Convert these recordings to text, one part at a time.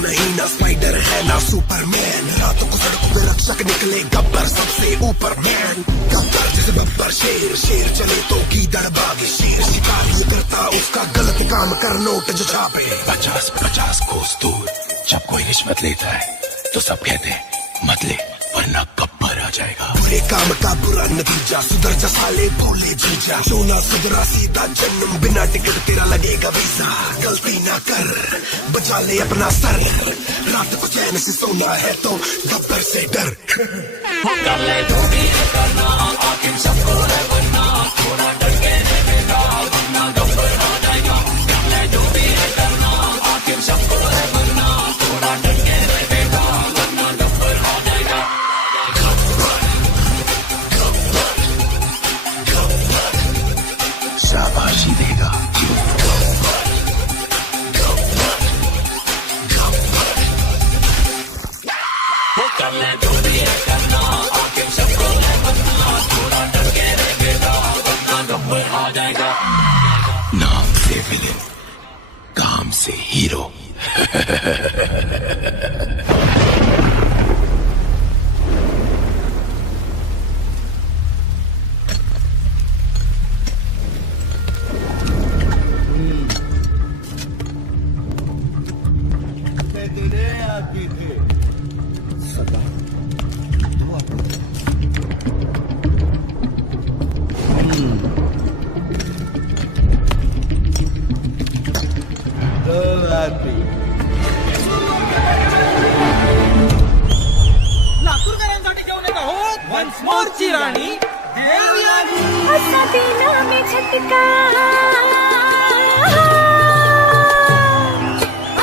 नहीं, ना स्पाइडर है ना सुपरमैन। रातों को सड़कों पे रक्षक निकले गब्बर सबसे ऊपर मैन। गब्बर जैसे बब्बर शेर, शेर चले तो गीदड़ बागे। शेर शिकार ये करता उसका गलत काम कर नोट जो छापे। 50-50 कोस दूर जब कोई रिश्वत लेता है तो सब कहते हैं मत ले वरना गब्बर आ जाएगा। बुरे काम का बुरा नतीजा, सुधर जा साले भोले जीजा। सोना सुधरा सीधा जन्म, बिना टिकट तेरा लगेगा वीजा। गलती ना कर बचा ले अपना सर, रात को चैन से सोना है तो गब्बर से डर। कर ले जो भी करना, आखिर सबको है बनना। थोड़ा डर के रहेगा वरना गब्बर आ जाएगा। कर ले जो भी करना, आखिर सबको है बनना। थोड़ा डर के रहेगा वरना गब्बर आ जाएगा। शाबाशी देगा कर ले जो भी है करना, आखिर सबको है बनना। थोड़ा डर के रहेगा वरना गब्बर आ जाएगा। नाम से विलेन, काम से हीरो। मोर्ची राणी देवयानी असा दिला में झटका,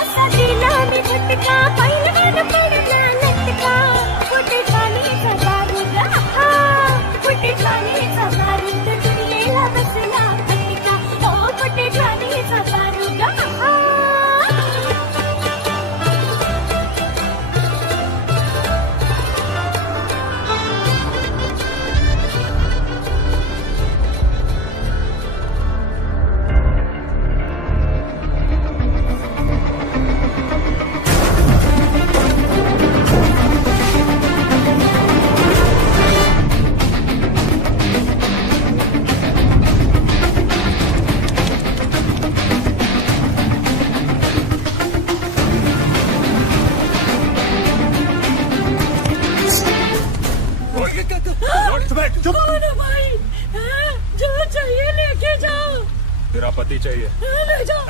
असा दिला में झटका। पहिलवान पडला लटका, कुठे चालीचा बारूद, कुठे चालीचा बारूद। दुनियेला बसला फटका, ओ कुठे चालीचा बारूद। भाई जो चाहिए लेके जाओ। तेरा पति चाहिए, ले जाओ।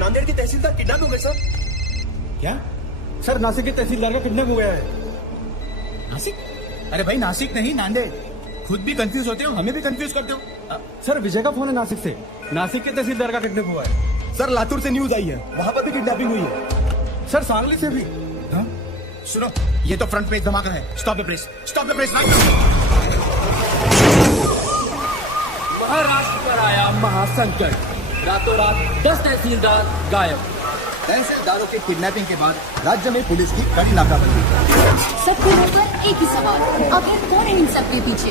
नांदेड़ की तहसीलदार किडनैप हो गए सर। क्या सर? नासिक के तहसीलदार का किडनैप हो गया है। नासिक? अरे भाई नासिक नहीं, नांदेड़। खुद भी कंफ्यूज होते हो, हमें भी कंफ्यूज करते हो। सर विजय का फोन है नासिक से, नासिक के तहसीलदार का किडनैप हुआ है। सर लातूर से न्यूज आई है, वहां पर भी किडनैपिंग हुई है। सर सांगली से भी। हाँ? सुनो, ये तो फ्रंट पेज धमाका है। Stop the press, stop the press. Maharashtra पर आया महासंकट, रातों रात 10 तहसीलदार गायब। तहसीलदारों के किडनैपिंग के बाद राज्य में पुलिस की कड़ी नाकाबंदी। सबको लेकर एक ही सवाल, आखिर कौन है इन सबके पीछे?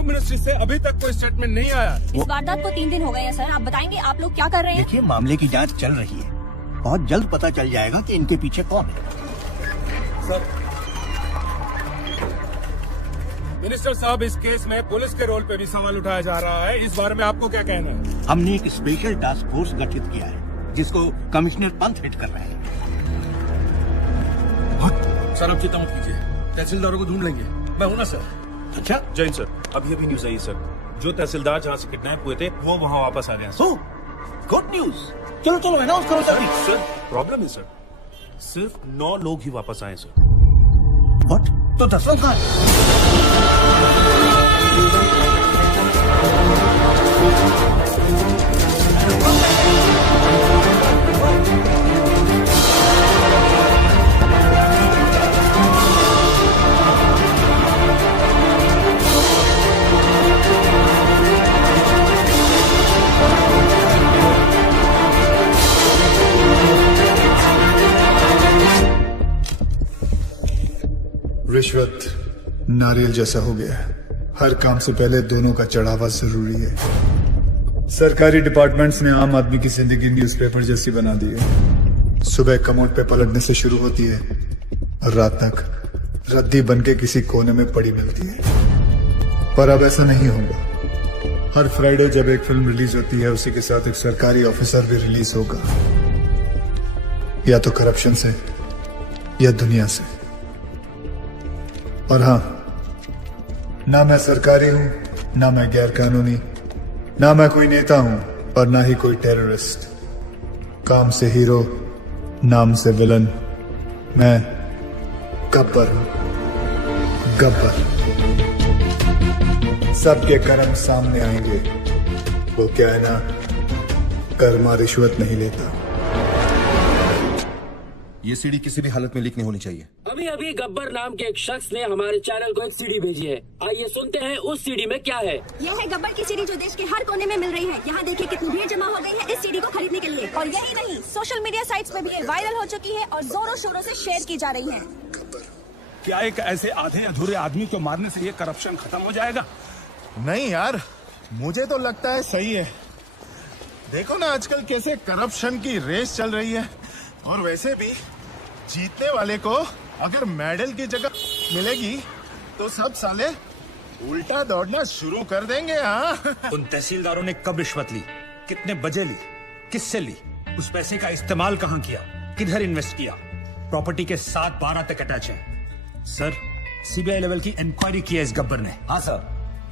होम मिनिस्ट्री से अभी तक कोई स्टेटमेंट नहीं आया। इस वारदात को 3 दिन हो गए हैं सर। आप बताएंगे आप लोग क्या कर रहे हैं? देखिए, मामले की जांच चल रही है। बहुत जल्द पता चल जाएगा कि इनके पीछे कौन है। सर, मिनिस्टर साहब, इस केस में पुलिस के रोल पे भी सवाल उठाया जा रहा है। इस बारे में आपको क्या कहना है? हमने एक स्पेशल टास्क फोर्स गठित किया है जिसको कमिश्नर पंत हेड कर रहे हैं। सर, आप चिंता मत कीजिए, तहसीलदारों को ढूंढ लेंगे। मैं हूं ना सर। अच्छा, जैन सर, अभी अभी न्यूज आई सर, जो तहसीलदार जहाँ से किडनैप हुए थे वो वहाँ वापस आ गए हैं सर। Good news. चलो चलो अनाउंस करो जल्दी। सर, प्रॉब्लम है सर, सिर्फ 9 लोग ही वापस आए सर। व्हाट? तो 10 लोग कहाँ हैं? रिश्वत नारियल जैसा हो गया है। हर काम से पहले दोनों का चढ़ावा जरूरी है। सरकारी डिपार्टमेंट्स ने आम आदमी की जिंदगी न्यूज़पेपर जैसी बना दी है। सुबह कमोड पे पलटने से शुरू होती है और रात तक रद्दी बनके किसी कोने में पड़ी मिलती है। पर अब ऐसा नहीं होगा। हर फ्राइडे जब एक फिल्म रिलीज होती है उसी के साथ एक सरकारी ऑफिसर भी रिलीज होगा, या तो करप्शन से या दुनिया से। और हाँ, ना मैं सरकारी हूं, ना मैं गैर कानूनी, ना मैं कोई नेता हूं और ना ही कोई टेररिस्ट। काम से हीरो, नाम से विलन। मैं गब्बर हूं, गब्बर। सबके कर्म सामने आएंगे। वो क्या है ना, कर्मा रिश्वत नहीं लेता। ये सीडी किसी भी हालत में लीक नहीं होनी चाहिए। अभी अभी गब्बर नाम के एक शख्स ने हमारे चैनल को एक सीडी भेजी है। आइए सुनते हैं उस सीडी में क्या है। यह है गब्बर की सीडी जो देश के हर कोने में मिल रही है। यहाँ देखिए कितनी भीड़ जमा हो गई है इस सीडी को खरीदने के लिए। और यही नहीं, सोशल मीडिया साइट्स पे भी ये वायरल हो चुकी है और जोरों शोरों से शेयर की जा रही है। क्या एक ऐसे आधे अधूरे आदमी को मारने से ये करप्शन खत्म हो जाएगा? नहीं यार, मुझे तो लगता है सही है। देखो ना आजकल कैसे करप्शन की रेस चल रही है। और वैसे भी जीतने वाले को अगर मेडल की जगह मिलेगी तो सब साले उल्टा दौड़ना शुरू कर देंगे। हाँ, उन तहसीलदारों ने कब रिश्वत ली, कितने बजे ली, किससे ली, उस पैसे का इस्तेमाल कहाँ किया, किधर इन्वेस्ट किया, प्रॉपर्टी के 7-12 तक अटैच है। सर, सीबीआई लेवल की इंक्वायरी की है इस गब्बर ने। हाँ सर,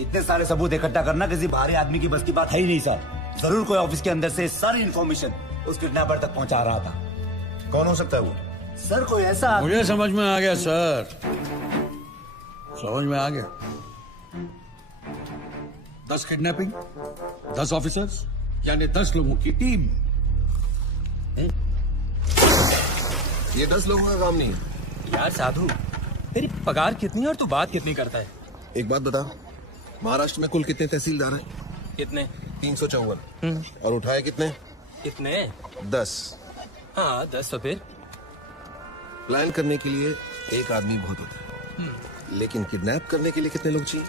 इतने सारे सबूत इकट्ठा करना किसी बाहरी आदमी की बस की बात है ही नहीं सर। जरूर कोई ऑफिस के अंदर से सारी इन्फॉर्मेशन उस किडनैपर तक पहुंचा रहा था। कौन हो सकता है वो? सर कोई ऐसा मुझे समझ में आ गया सर, समझ में आ गया। 10 किडनैपिंग, 10 ऑफिसर्स, यानी 10 लोगों की टीम। ये 10 लोगों का काम नहीं है। यार साधु, तेरी पगार कितनी है और तू बात कितनी करता है? एक बात बता, महाराष्ट्र में कुल कितने तहसीलदार हैं? कितने? 354। और उठाए कितने? कितने? 10। हाँ 10। तो फिर प्लान करने के लिए एक आदमी बहुत होता है, लेकिन किडनैप करने के लिए कितने लोग चाहिए?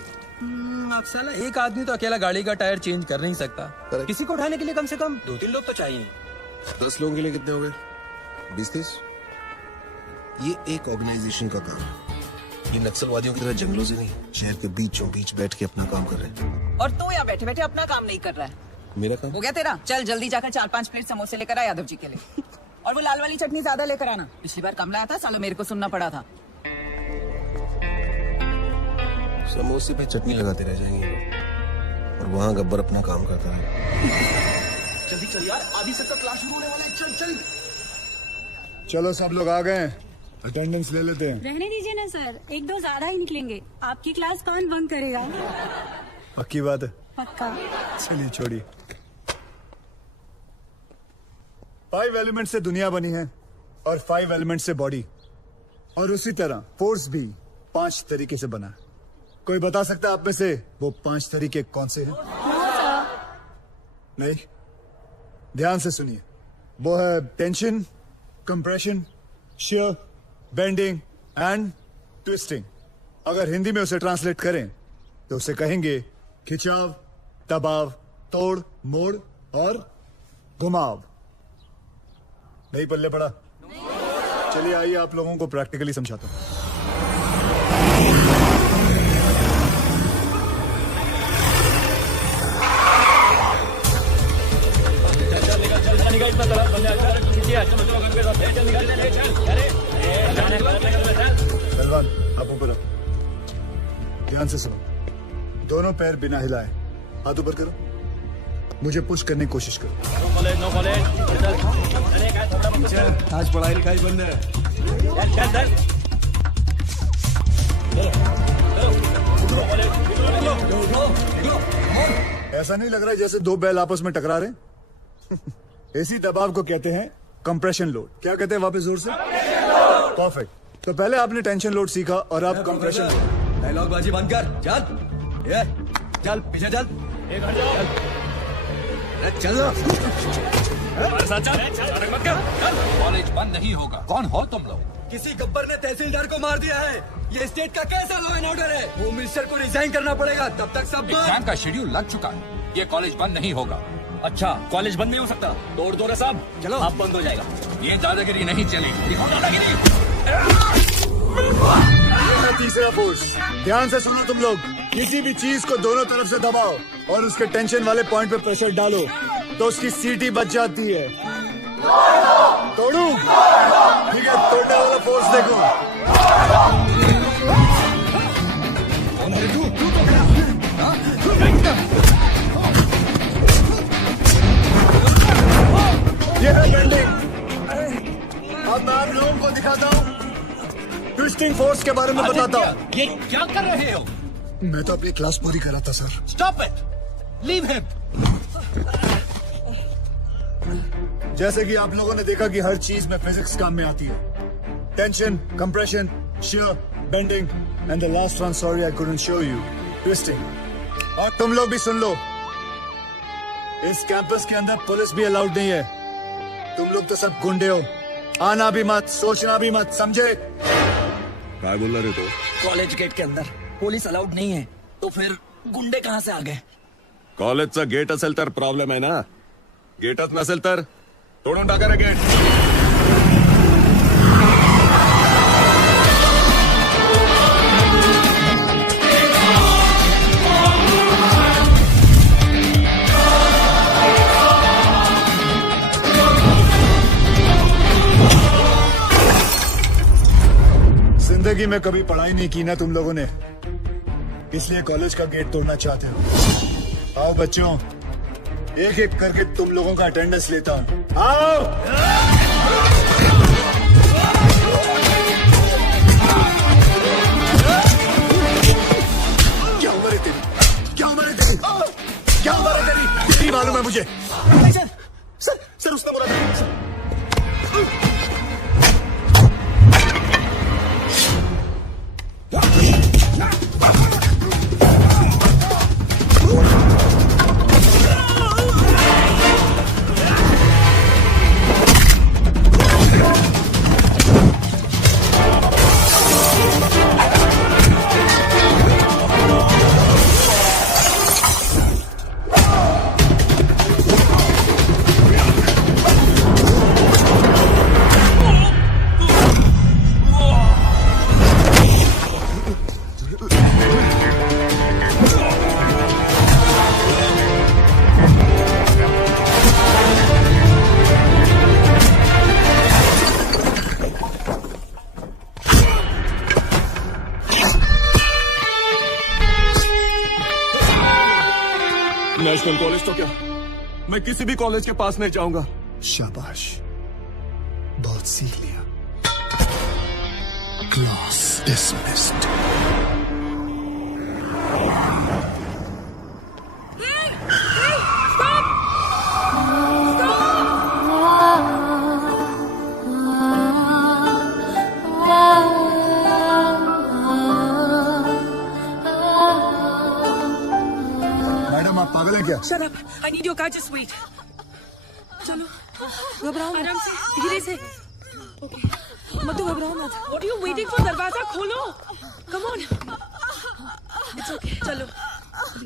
अब साला एक आदमी तो अकेला गाड़ी का टायर चेंज कर नहीं सकता। किसी को उठाने के लिए कम से कम 2-3 लोग तो चाहिए। 10 लोगों के लिए कितने हो गए? 20-30। ये एक ऑर्गेनाइजेशन का काम है। ये नक्सलवादियों की तरह जंगलों से नहीं, शहर के बीचों बीच बैठ के अपना काम कर रहे हैं। और तू यहाँ बैठे बैठे अपना काम नहीं कर रहा है। मेरा काम हो गया तेरा? चल जल्दी जाकर 4-5 प्लेट समोसे लेकर आ यादव जी के लिए। और वो लाल वाली चटनी ज्यादा लेकर आना। पिछली बार कम लाया था, साला मेरे को सुनना पड़ा था। समोसे पे चटनी लगाते रह जाएंगे और वहाँ गब्बर अपना काम करता है। जल्दी चल यार, आधी से तक क्लास शुरू होने वाला है। चल चल। चलो सब लोग आ गए, अटेंडेंस ले लेते हैं। रहने दीजिए ना सर, 1-2 ज्यादा ही निकलेंगे। आपकी क्लास कौन बंक करेगा? पक्की बात है? पक्का। चलिए छोड़िए। 5 एलिमेंट से दुनिया बनी है और 5 एलिमेंट से बॉडी, और उसी तरह फोर्स भी 5 तरीके से बना है। कोई बता सकता है आप में से वो 5 तरीके कौन से हैं? नहीं, ध्यान से सुनिए। वो है tension, compression, shear, bending and twisting. अगर हिंदी में उसे ट्रांसलेट करें तो उसे कहेंगे खिंचाव, दबाव, तोड़, मोड़ और घुमाव। नहीं पल्ले पड़ा? चलिए आइए आप लोगों को प्रैक्टिकली समझाता हूं। पहलवान आप ऊपर आओ, ध्यान से सुनो। दोनों पैर बिना हिलाए हाथ ऊपर करो, मुझे पुश करने की कोशिश करो। आज पढ़ाई लिखाई बंद है। ऐसा नहीं लग रहा है जैसे दो बैल आपस में टकरा रहे? इसी दबाव को कहते हैं कंप्रेशन लोड। क्या कहते हैं वापस जोर से? परफेक्ट। तो पहले आपने टेंशन लोड सीखा और अब कंप्रेशन लोड। डायलॉग बाजी बंद कर, चल ये चल पीछे चल, चल कॉलेज बंद नहीं होगा। कौन हो तुम लोग? किसी गब्बर ने तहसीलदार को मार दिया है। ये स्टेट का कैसा लॉ एंड ऑर्डर है? होम मिनिस्टर को रिजाइन करना पड़ेगा, तब तक सब एग्जाम का शेड्यूल लग चुका है। ये कॉलेज बंद नहीं होगा। अच्छा, कॉलेज बंद नहीं हो सकता? तोड़ दो रे साहब, चलो आप बंद हो जाएगा। ये दादागिरी नहीं चलेगी। दिखाओ दादागिरी। तीसरा फोर्स। ध्यान से सुनो तुम लोग, किसी भी चीज को दोनों तरफ से दबाओ और उसके टेंशन वाले पॉइंट पे प्रेशर डालो तो उसकी सीटी बच जाती है। तोड़ू? ठीक है, तोड़ने वाला फोर्स देखो। ये है बेंडिंग। अब मैं आप लोगों को दिखाता हूँ, ट्विस्टिंग फोर्स के बारे में बताता हूँ। ये क्या कर रहे हो? मैं तो अपनी क्लास पूरी कर रहा था sir. Stop it, leave him. जैसे कि आप लोगों ने देखा कि हर चीज में फिजिक्स काम में आती है। Tension, compression, shear, bending and the last one, sorry I couldn't show you, twisting. और तुम लोग भी सुन लो, इस कैंपस के अंदर पुलिस भी अलाउड नहीं है। तुम लोग तो सब गुंडे हो, आना भी मत, सोचना भी मत, समझे? क्या बोल रहे तो? कॉलेज गेट के अंदर पोलीस अलाउड नहीं है, तो फिर गुंडे कहाँ से आ गए? कॉलेजचा गेट असेल तर प्रॉब्लेम आहे ना, गेटच नसेल तर तोडून टाका रे गेट. जिंदगी में कभी पढ़ाई नहीं की ना तुम लोगों ने, इसलिए कॉलेज का गेट तोड़ना चाहते हो। आओ बच्चों, एक एक करके तुम लोगों का अटेंडेंस लेता हूं। आओ। क्या उम्र है तेरी? क्या उम्र है तेरी? क्या उम्र है तेरी? कितनी मालूम है मुझे? सर उसने बोला था। नेशनल कॉलेज तो क्या, मैं किसी भी कॉलेज के पास नहीं जाऊंगा. शाबाश, बहुत सीख लिया. Class dismissed. मैडम आप पागल हैं क्या? Shut up. I need your car. Just wait. चलो, घबराओ आराम से, धीरे से. मत घबराओ मत. What are you waiting for? दरवाजा खोलो. Come on. इट्स ओके, चलो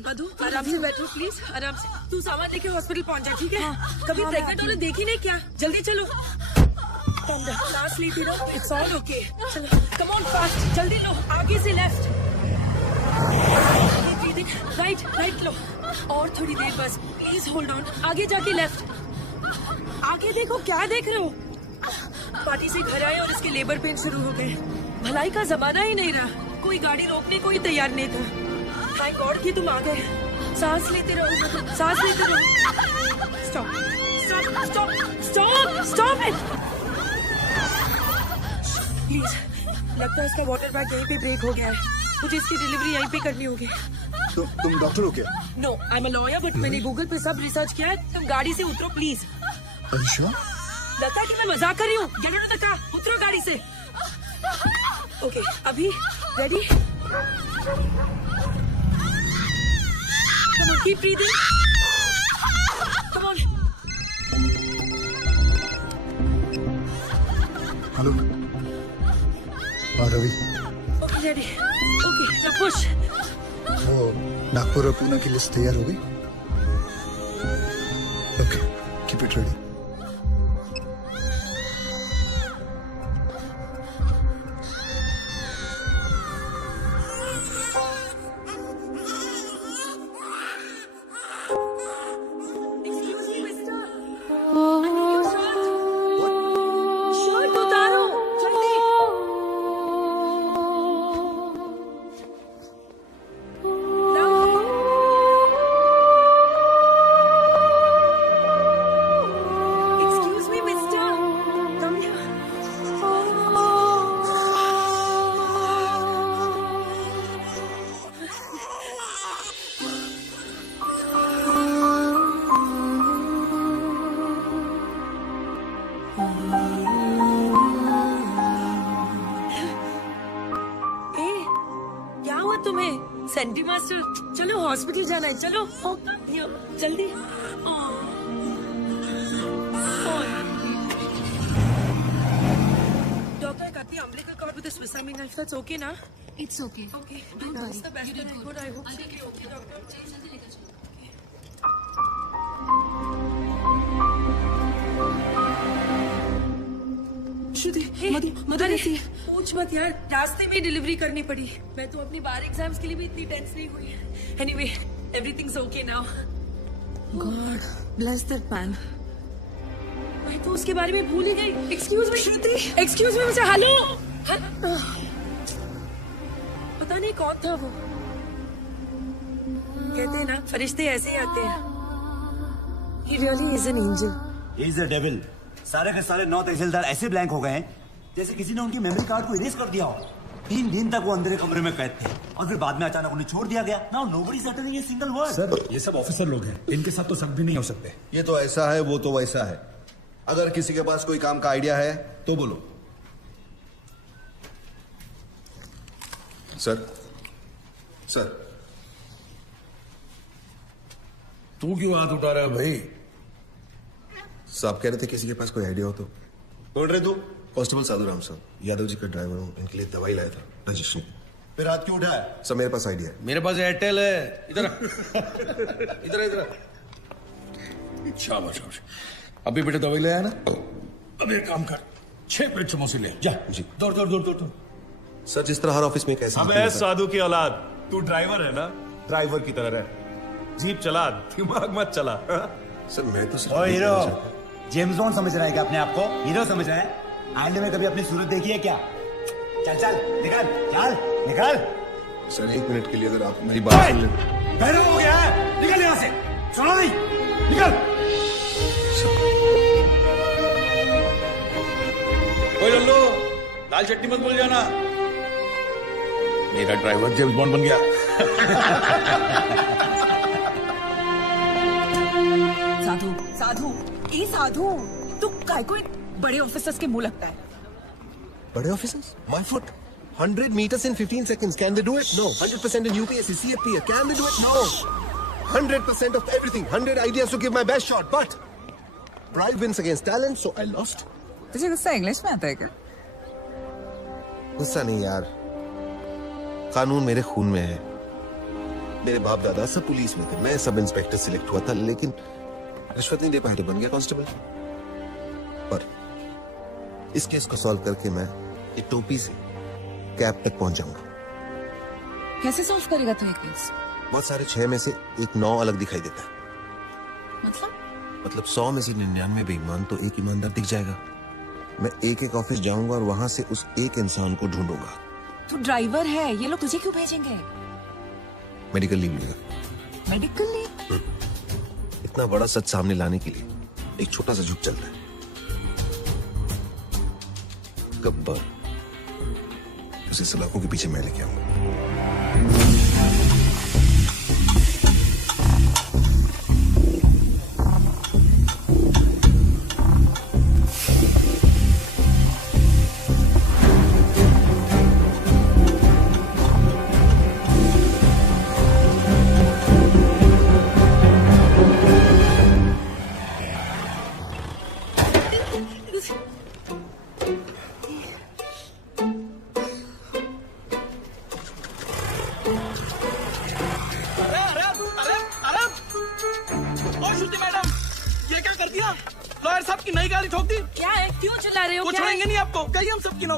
मधु आराम से बैठो प्लीज, आराम से। तू सामान लेके हॉस्पिटल पहुंच जा, ठीक है? कभी प्रेग्नेंट होने देखी नहीं क्या? जल्दी चलो, सांस लेती रहो, इट्स ऑल ओके। चलो कम ऑन फास्ट, जल्दी लो, आगे से लेफ्ट, राइट राइट लो, और थोड़ी देर बस, प्लीज होल्ड ऑन, आगे जाके लेफ्ट, आगे देखो, क्या देख रहे हो? पार्टी से घर आए और इसके लेबर पेन शुरू हो गए। भलाई का जमाना ही नहीं रहा, कोई गाड़ी रोकने को ही तैयार नहीं था। थैंक गॉड कि तुम आ गए। सांस लेते रहो, सांस लेते रहो। Stop stop stop stop stop it please. लगता है इसका वाटर बैग यहीं पे ब्रेक हो गया है, मुझे इसकी डिलीवरी यहीं पे करनी होगी। तुम डॉक्टर हो क्या? No, I am a lawyer, but मैंने गूगल पे सब रिसर्च किया है। तुम गाड़ी से उतरो प्लीज। लगता है कि मैं मजाक कर रही हूँ। Get out of the car, उतरो गाड़ी से। ओके, अभी ready? Come on, keep breathing. Come on. Hello, Ravi. Okay, ready. Okay, now push. वो नागपुर और पुणे की लिस्ट तैयार हो गई? Okay, keep it ready. Senti master, चलो हॉस्पिटल जाना है, चलो जल्दी। डॉक्टर कहती है umbilical cord with a Swiss Army knife, that's okay ना? It's okay. Okay. Don't worry. The best You did good. I hope so. Okay, doctor. जल्दी लेकर चलो। मधु पूछ मत यार, रास्ते में डिलीवरी करनी पड़ी। मैं तो अपनी बार एग्जाम्स के लिए भी इतनी टेंस नहीं हुई। Anyway, everything's okay now. God bless that man. मैं तो उसके बारे में भूल ही गई। एक्सक्यूज मी श्रुति, एक्सक्यूज मी, मुझे हेलो। पता नहीं कौन था वो। कहते हैं ना, फरिश्ते ऐसे ही आते हैं। He really is an angel. He is a devil. सारे के सारे 9 तहसीलदार ऐसे ब्लैंक हो गए हैं जैसे किसी ने उनकी मेमोरी कार्ड को इरेज कर दिया हो। 3 दिन तक वो अंदर कमरे में कैद थे और फिर बाद में अचानक उन्हें छोड़ दिया गया। Now nobody is uttering a single word. Sir, ये सब ऑफिसर लोग हैं, इनके साथ तो सब भी नहीं हो सकते। ये तो ऐसा है, वो तो वैसा है। अगर किसी के पास कोई काम का आइडिया है तो बोलो। सर, सर, तू क्यों हाथ उठा रहा है भाई? साहब कह रहे थे किसी के पास कोई आइडिया हो तो। बोल रहे तू? कांस्टेबल साधुराम साहब, यादव जी का ड्राइवर हूँ, इनके लिए दवाई लाया था, रजिस्ट्री। फिर हाथ क्यों उठाया? सर मेरे पास आइडिया है। मेरे पास एयरटेल है। इधर इधर इधर। शाबाश शाबाश। अभी बेटे दवाई ले आया ना? अब एक काम कर, 6 प्लेट समोसे ले जा। जी। दौड़ दौड़ दौड़ दौड़। सर जिस तरह हर ऑफिस में कैसे? अबे साधु की औलाद, तू ड्राइवर है ना? ड्राइवर की तरह रह, जीप चला, दिमाग मत चला। सर मैं तो ओ हीरो, जेम्स बॉन्ड समझ रहा है क्या अपने आप को? हीरो समझ रहा है? आईने में कभी अपनी सूरत देखी है क्या? चल चल निकल, चल निकल। सर 1 मिनट के लिए अगर आप मेरी बात सुन लें। बहरा हो गया है, निकल यहाँ से। सुनो नहीं, निकल। कोई लल्लू, दाल चटनी मत भूल जाना। मेरा ड्राइवर जेम्स बॉन्ड बन गया। साधु साधु, ए साधु, तू काय को बड़े ऑफिसर्स के मुंह लगता है? बड़े officers? My foot. 100 meters in 15 seconds. Can they do it? No. 100% in UPSC, CFP. Can they do it? No. 100% of everything. 100 ideas to give my best shot. But pride wins against talent, so I lost. तुझे गुस्सा English में आता है क्या? गुस्सा नहीं यार, कानून मेरे खून में है। मेरे बाप दादा सब पुलिस में थे, मैं सब इंस्पेक्टर सिलेक्ट हुआ था, लेकिन रिश्वत नहीं दे पाया तो बन गया कांस्टेबल। पर इस केस को सॉल्व करके मैं ये टोपी से कैब तक पहुंच जाऊंगा। कैसे सॉल्व करेगा तू ये केस? बहुत सारे 6 में से एक 9 अलग दिखाई देता है। मतलब 100 में से 99 बेईमान तो एक ईमानदार दिख जाएगा। मैं एक ऑफिस जाऊंगा और वहां से उस एक इंसान को ढूंढूंगा। तू ड्राइवर है, ये लोग तुझे क्यों भेजेंगे? मेडिकल लीव लेगा। Medical leave? इतना बड़ा सच सामने लाने के लिए एक छोटा सा झुक चल रहा है। गब्बर, उसे सलाखों के पीछे मैं लेके आऊंगा।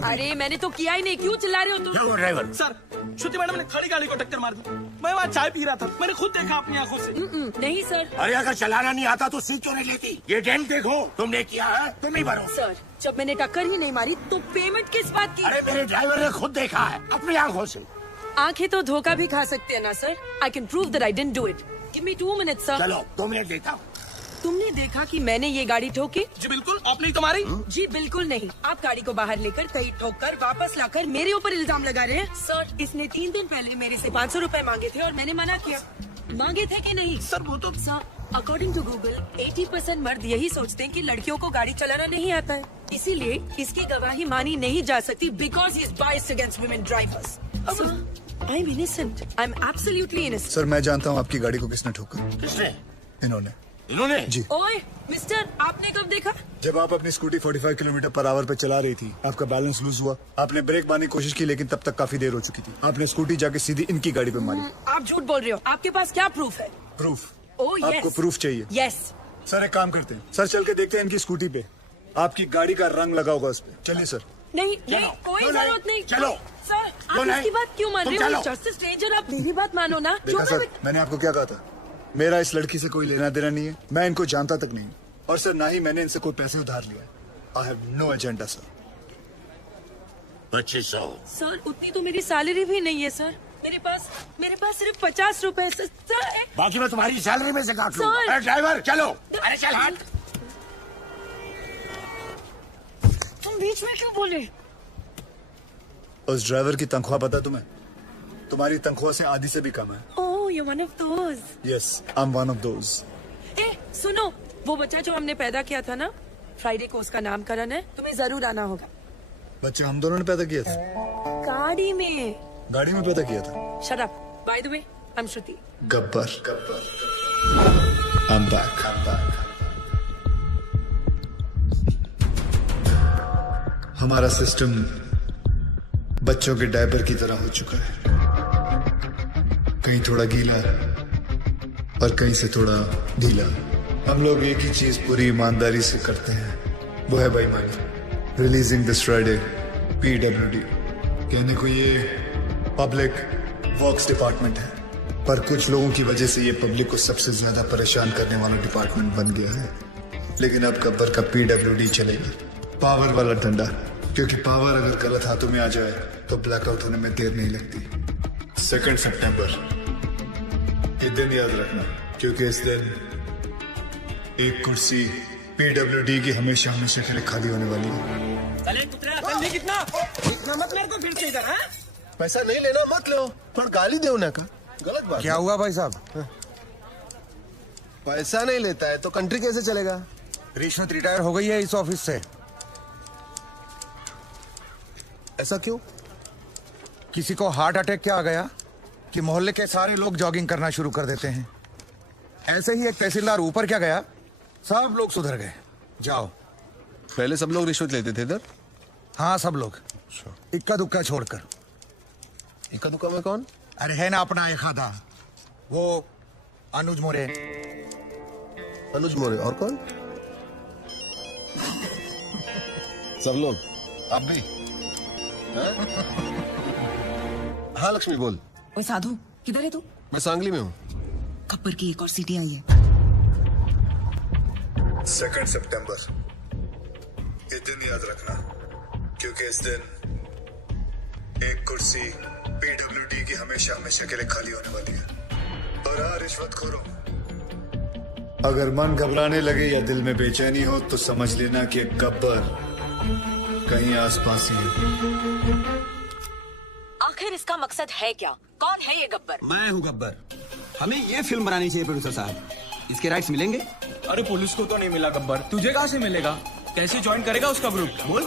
अरे मैंने तो किया ही नहीं, क्यों चिल्ला रहे हो तुम? क्या हुआ ड्राइवर? सर, श्रुति मैडम ने खड़ी गाड़ी को टक्कर मार दी। मैं वहाँ चाय पी रहा था, मैंने खुद देखा अपनी आंखों से। नहीं सर। अरे अगर चलाना नहीं आता तो सीट क्यों नहीं लेती? ये डेंट देखो, तुमने किया है, तुम ही भरो। सर, जब मैंने टक्कर ही नहीं मारी तो पेमेंट किस बात की? अरे मेरे ड्राइवर ने खुद देखा है अपनी आंखों से। आंखें तो धोखा भी खा सकते हैं ना sir. I can prove that I didn't do it. Give me 2 minutes sir. चलो 2 मिनट देता हूँ। तुमने देखा कि मैंने ये गाड़ी ठोकी? जी बिल्कुल, आपने ही तो मारी। जी बिल्कुल नहीं, आप गाड़ी को बाहर लेकर कहीं ठोककर वापस लाकर मेरे ऊपर इल्जाम लगा रहे हैं। सर, इसने 3 दिन पहले मेरे से 500 रुपए मांगे थे और मैंने मना किया। मांगे थे कि नहीं? सर वो तो सर, अकॉर्डिंग टू गूगल 80% मर्द यही सोचते हैं कि लड़कियों को गाड़ी चलाना नहीं आता है, इसीलिए इसकी गवाही मानी नहीं जा सकती because he is biased against women drivers. I am innocent, I am absolutely innocent. Sir, मैं जानता हूँ आपकी गाड़ी को किसने ठोका। किसने? इन्होंने जी। ओए मिस्टर, आपने कब देखा? जब आप अपनी स्कूटी 45 किलोमीटर पर आवर पे चला रही थी, आपका बैलेंस लूज हुआ, आपने ब्रेक मारने की कोशिश की लेकिन तब तक काफी देर हो चुकी थी। आपने स्कूटी जाके सीधी इनकी गाड़ी पे मारी। आप झूठ बोल रहे हो, आपके पास क्या प्रूफ है? प्रूफ? Oh yes. आपको प्रूफ चाहिए? यस। सर एक काम करते हैं, सर चल के देखते हैं इनकी स्कूटी पे आपकी गाड़ी का रंग लगा होगा उस पे। चलिए सर। नहीं नहीं, कोई जरूरत नहीं। चलो सर, आप इसकी बात क्यों मान रहे हो? जस्ट स्ट्रेंजर, आप मेरी बात मानो ना। देखा सर, मैंने आपको क्या कहा था, मेरा इस लड़की से कोई लेना देना नहीं है, मैं इनको जानता तक नहीं, और सर ना ही मैंने इनसे कोई पैसे उधार लिया। I have no agenda sir. 2500। Sir, उतनी तो मेरी सैलरी भी नहीं है सर। मेरे पास सिर्फ 50 रुपए सर। बाकी मैं तुम्हारी सैलरी में से काट लूं। सर। अरे ड्राइवर चलो। अरे चल हट। तुम बीच में क्यों बोले? उस ड्राइवर की तनख्वाह पता तुम्हें? तुम्हारी तनख्वाह से आधी से भी कम है। ओह, you're one of those. Yes, I'm one of those. सुनो, वो बच्चा जो हमने पैदा किया था ना, फ्राइडे को उसका नामकरण है, तुम्हें जरूर आना होगा। बच्चे हम दोनों ने पैदा किया था? गाड़ी में। गाड़ी में पैदा किया था? Shut up. By the way, I'm Shruti. Gabbar. I'm back. हमारा सिस्टम बच्चों के डायपर की तरह हो चुका है, कहीं थोड़ा गीला और कहीं से थोड़ा ढीला। हम लोग एक ही चीज पूरी ईमानदारी से करते हैं, वो है बेईमानी। Releasing this Friday PWD। कहने को ये पब्लिक वर्क्स डिपार्टमेंट है, पर कुछ लोगों की वजह से ये पब्लिक को सबसे ज्यादा परेशान करने वाला डिपार्टमेंट बन गया है। लेकिन अब गब्बर का PWD चलेगा, पावर वाला डंडा, क्योंकि पावर अगर गलत हाथों में आ जाए तो ब्लैकआउट होने में देर नहीं लगती। 2 सितंबर, ये दिन याद रखना, क्योंकि इस दिन एक कुर्सी PWD की हमेशा हमेशा के लिए खाली होने वाली है। कितना मत मेरे को फिर से इधर। पैसा नहीं लेना मत लो, पर गाली दे उन्हें का गलत बात। क्या हुआ भाई साहब? पैसा नहीं लेता है तो कंट्री कैसे चलेगा? रिश्वत रिटायर हो गई है इस ऑफिस से। ऐसा क्यों? किसी को हार्ट अटैक क्या आ गया कि मोहल्ले के सारे लोग जॉगिंग करना शुरू कर देते हैं। ऐसे ही एक तहसीलदार ऊपर क्या गया, सब लोग सुधर गए। जाओ। पहले सब लोग रिश्वत लेते थे इधर? हाँ सब लोग, इक्का दुक्का छोड़कर। इक्का दुक्का में कौन? अरे है ना अपना एक आधा, वो अनुज मोरे। अनुज मोरे और कौन? सब लोग। आप भी? हाँ लक्ष्मी बोल। ओए साधु, किधर है तू? मैं सांगली में हूँ। खप्पर की एक और सीटी आई है। 2 सितंबर, ये दिन याद रखना, क्योंकि इस दिन एक कुर्सी पीडब्ल्यूडी की हमेशा हमेशा के लिए खाली होने वाली है। और हाँ रिश्वतखोरों, अगर मन घबराने लगे या दिल में बेचैनी हो तो समझ लेना कि गब्बर कहीं आसपास ही है। आखिर इसका मकसद है क्या? कौन है ये गब्बर? मैं हूँ गब्बर। हमें ये फिल्म बनानी चाहिए प्रोड्यूसर साहब। इसके राइट्स मिलेंगे? अरे पुलिस को तो नहीं मिला गब्बर, तुझे कहाँ से मिलेगा? कैसे ज्वाइन करेगा उसका ग्रुप? बोल।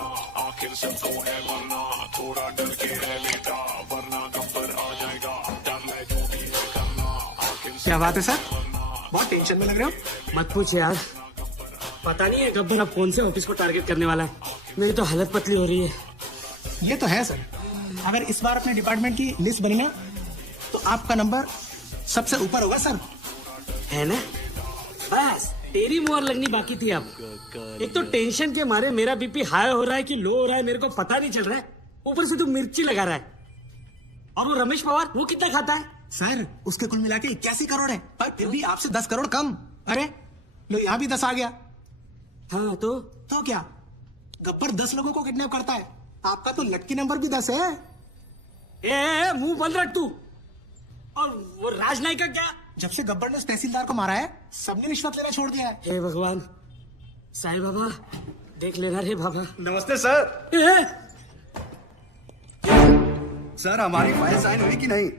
क्या बात है सर, बहुत टेंशन में लग रहे हो? मत पूछ यार, पता नहीं है गब्बर अब कौन से ऑफिस को टारगेट करने वाला है। मेरी तो हालत पतली हो रही है। ये तो है सर, अगर इस बार अपने डिपार्टमेंट की लिस्ट बनी ना तो आपका नंबर सबसे ऊपर होगा सर। है ना? बस तेरी मुहर लगनी बाकी थी अब। एक तो टेंशन के मारे मेरा बीपी हाई हो रहा है कि लो हो रहा है मेरे को पता नहीं चल रहा है। ऊपर से तू मिर्ची लगा रहा है। और वो रमेश पवार, वो कितना खाता है? सर उसके कुल मिला के 81 करोड़ है, पर फिर भी आपसे 10 करोड़ कम। अरे लो यहाँ भी 10 आ गया। हाँ तो क्या गब्बर 10 लोगों को किडनैप करता है? आपका तो लटकी नंबर भी 10 है। ए मुंह बंद रख तू। और वो राजनायक का क्या? जब से गब्बर ने उस तहसीलदार को मारा है सबने रिश्वत लेना छोड़ दिया है। हे भगवान, साईं बाबा देख लेना रे बाबा। नमस्ते सर। सर हमारी फाइल साइन हुई कि नहीं?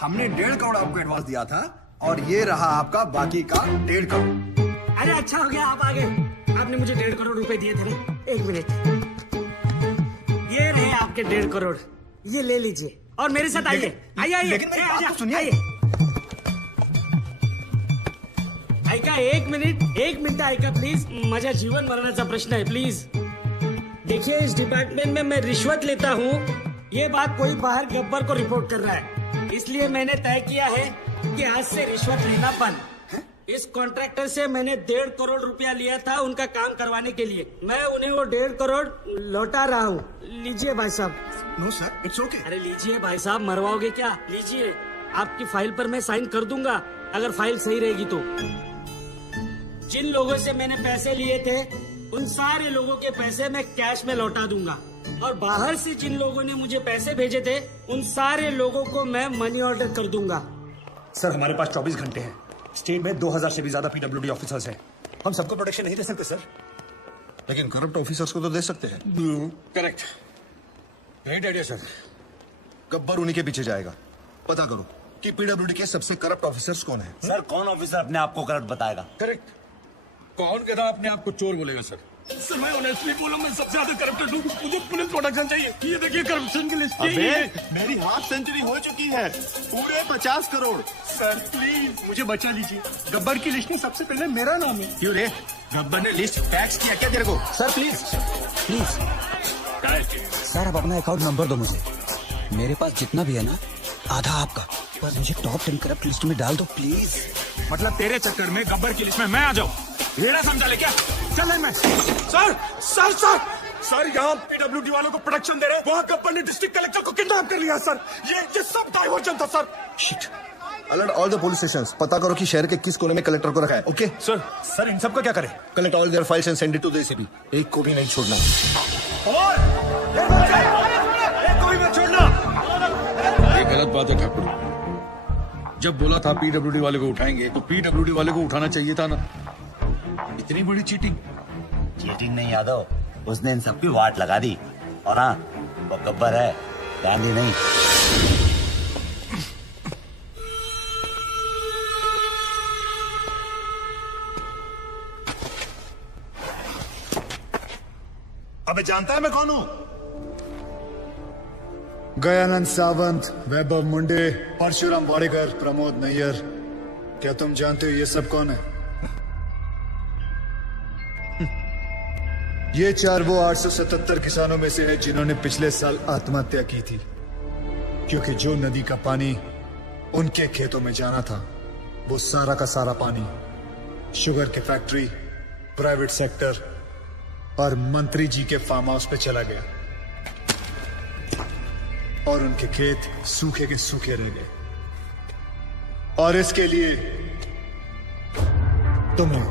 हमने 1.5 करोड़ आपको एडवांस दिया था और ये रहा आपका बाकी का 1.5 करोड़। अरे अच्छा हो गया आप आ गए। आपने मुझे 1.5 करोड़ रुपए दिए थे ना। 1 मिनट, ये रहे आपके 1.5 करोड़, ये ले लीजिए और मेरे साथ आइए। आइए लेकिन मेरी बात तो सुनिए। ऐका 1 मिनिट ऐका प्लीज। माझ्या जीवन मरणाचा प्रश्न है प्लीज। देखिए इस डिपार्टमेंट में मैं रिश्वत लेता हूँ, ये बात कोई बाहर गब्बर को रिपोर्ट कर रहा है, इसलिए मैंने तय किया है कि आज से रिश्वत लेना बंद। इस कॉन्ट्रैक्टर से मैंने 1.5 करोड़ रुपया लिया था उनका काम करवाने के लिए। मैं उन्हें वो 1.5 करोड़ लौटा रहा हूँ। लीजिए भाई साहब। No sir, it's okay. अरे लीजिए भाई साहब, मरवाओगे क्या? लीजिए, आपकी फाइल पर मैं साइन कर दूंगा अगर फाइल सही रहेगी तो। जिन लोगों से मैंने पैसे लिए थे उन सारे लोगों के पैसे मैं कैश में लौटा दूंगा, और बाहर से जिन लोगों ने मुझे पैसे भेजे थे उन सारे लोगों को मैं मनी ऑर्डर कर दूंगा। सर हमारे पास 24 घंटे हैं। स्टेट में 2000 से भी ज्यादा पीडब्ल्यूडी ऑफिसर्स हैं। हम सबको प्रोटेक्शन नहीं दे सकते सर। लेकिन करप्ट ऑफिसर्स को तो दे सकते हैं। Correct, great idea sir. Gabbar उन्हीं के पीछे जाएगा। पता करो कि पीडब्ल्यूडी के सबसे करप्ट ऑफिसर्स कौन है। सर कौन ऑफिसर अपने आप को करप्ट बताएगा? करेक्ट, कौन कहता अपने आप को चोर बोलेगा सर? सर मैं ऑनेस्टली बोलूं, मैं सबसे ज्यादा करप्टेड हूँ। मुझे पुलिस प्रोटेक्शन चाहिए। ये देखिए करप्शन की लिस्ट। मेरी हाफ सेंचुरी हो चुकी है, पूरे 50 करोड़। सर प्लीज मुझे बचा लीजिए। गब्बर की लिस्ट में सबसे पहले मेरा नाम है। क्यों रे, गब्बर ने लिस्ट टैक्स किया क्या तेरे को? सर प्लीज सर, आप अपना अकाउंट नंबर दो मुझे। मेरे पास जितना भी है ना आधा आपका, पर मुझे टॉप 10 करप्ट लिस्ट में डाल दो प्लीज। मतलब तेरे चक्कर में गब्बर की लिस्ट में मैं आ जाऊं? येरा समझा ले क्या? चल मैं। सर सर सर सर, यहाँ पीडब्ल्यूडी वालों को प्रोटेक्शन दे रहे, वहाँ गब्बर ने डिस्ट्रिक्ट कलेक्टर को किडनैप कर लिया सर। ये सब डाइवर्जन था sir. Shit. Alert all the police stations. पता करो कि शहर के किस कोने में कलेक्टर को रखा है। Okay sir. सर इन सब का क्या करें? Collect all their files and send it to the ACP. एक को भी नहीं छोड़ना। एक को भी मत छोड़ना। ये गलत बात है ठाकुर। जब बोला था पीडब्ल्यूडी वाले को उठाएंगे तो पीडब्ल्यूडी वाले को उठाना चाहिए था ना। इतनी बड़ी चीटिंग। चीटिंग नहीं यादव, उसने इन सबकी वाट लगा दी। और हाँ, वो गब्बर है, गांधी नहीं। अबे जानता है मैं कौन हूँ? गयानंद सावंत, वैभव मुंडे, परशुराम वाडेकर, प्रमोद नैयर। क्या तुम जानते हो ये सब कौन है? ये 4 वो 877 किसानों में से हैं जिन्होंने पिछले साल आत्महत्या की थी, क्योंकि जो नदी का पानी उनके खेतों में जाना था वो सारा का सारा पानी शुगर की फैक्ट्री, प्राइवेट सेक्टर और मंत्री जी के फार्म हाउस पे चला गया और उनके खेत सूखे के सूखे रह गए। और इसके लिए तुम्हें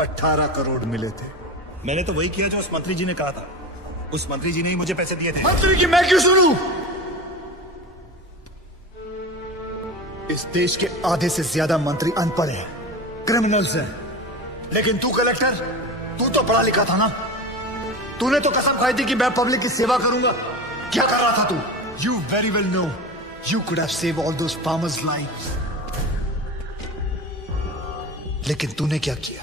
18 करोड़ मिले थे। मैंने तो वही किया जो उस मंत्री जी ने कहा था। उस मंत्री जी ने ही मुझे पैसे दिए थे। मंत्री की मैं क्यों सुनूं? इस देश के आधे से ज्यादा मंत्री अनपढ़ हैं, क्रिमिनल्स हैं। लेकिन तू कलेक्टर, तू तो पढ़ा लिखा था ना। तूने तो कसम खाई थी कि मैं पब्लिक की सेवा करूंगा। क्या कर रहा था तू? You very well know you could have saved all those farmers' lives. लेकिन तूने क्या किया?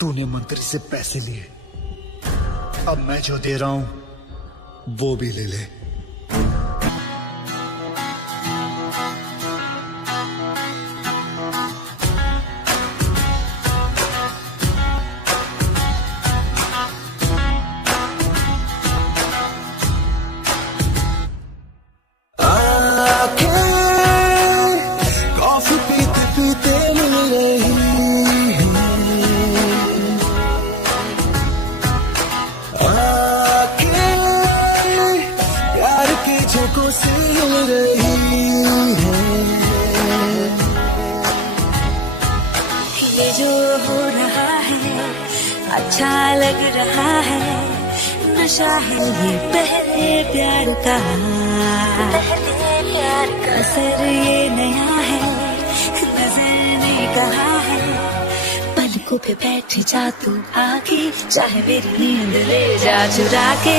तूने मंत्री से पैसे लिए। अब मैं जो दे रहा हूं वो भी ले ले। अच्छा लग रहा है, नशा है ये पहले प्यार का, कसर ये नया है, नजर ने कहा है, पलकों पे बैठ जा तू आके, चाहे मेरी नींद ले जा चुरा के।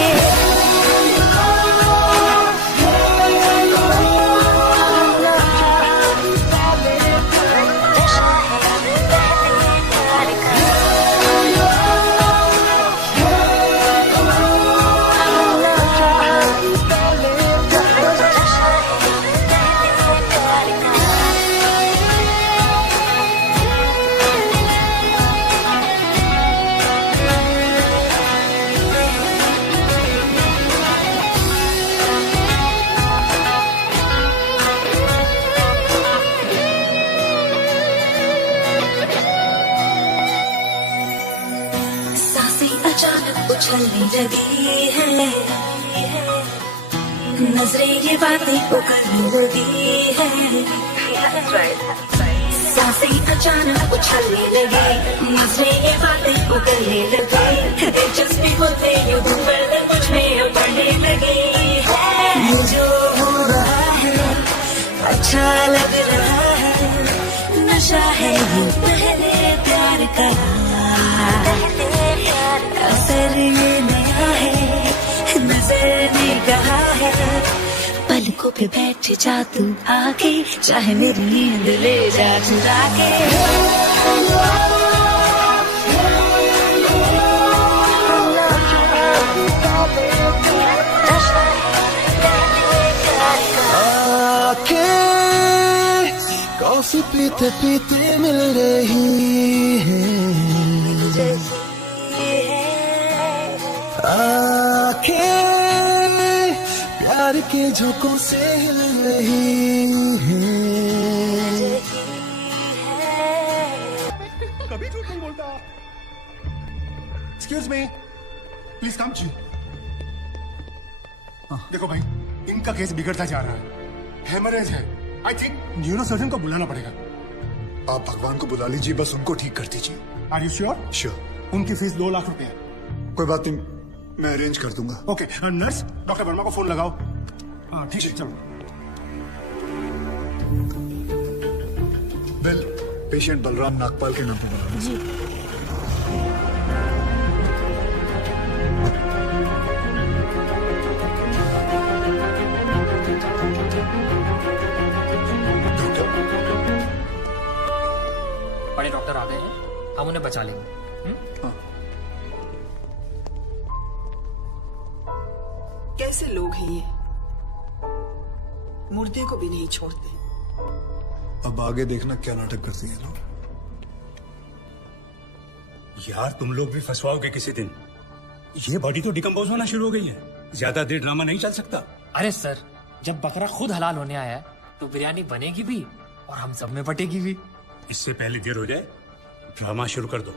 उछलने लगी है, नजरें ये बातें उगलने लगी है, सांसें अचानक उछलने लगी, नजरें ये बातें उगलने लगी, दिलचस्पी होते यूं बढ़ते मुझ में बढ़ने लगी है। ये जो हो रहा है अच्छा लग रहा है, नशा है ये पहले प्यार का, असर ये नया है, नजर ने कहा है, पलकों पे बैठ जा तू आके, चाहे मेरी नींद ले जा चुरा के। आके कॉफी पीते पीते मिल रही है, आके प्यार के झोंकों से हिल रही है। कभी झूठ नहीं बोलता। एक्सक्यूज मी, प्लीज कम जी। देखो भाई, इनका केस बिगड़ता जा रहा है, हेमरेज है। आई थिंक न्यूरोसर्जन को बुलाना पड़ेगा। आप भगवान को बुला लीजिए, बस उनको ठीक कर दीजिए। Are you sure? श्योर। उनकी फीस 2 लाख रुपए है। कोई बात नहीं, मैं अरेंज कर दूंगा। ओके, नर्स डॉक्टर वर्मा को फोन लगाओ। हाँ ठीक है, चलो। बिल पेशेंट बलराम नागपाल के नाम पर बना जी। बड़े डॉक्टर आ गए हैं, हम उन्हें बचा लेंगे। कैसे लोग हैं ये, मुर्दे को भी नहीं छोड़ते। अब आगे देखना क्या नाटक करती है ना। यार तुम लोग भी फंसवाओगे किसी दिन। ये बॉडी तो डिकम्पोज होना शुरू हो गई है, ज्यादा देर ड्रामा नहीं चल सकता। अरे सर, जब बकरा खुद हलाल होने आया है तो बिरयानी बनेगी भी और हम सब में बटेगी भी। इससे पहले देर हो जाए ड्रामा शुरू कर दो।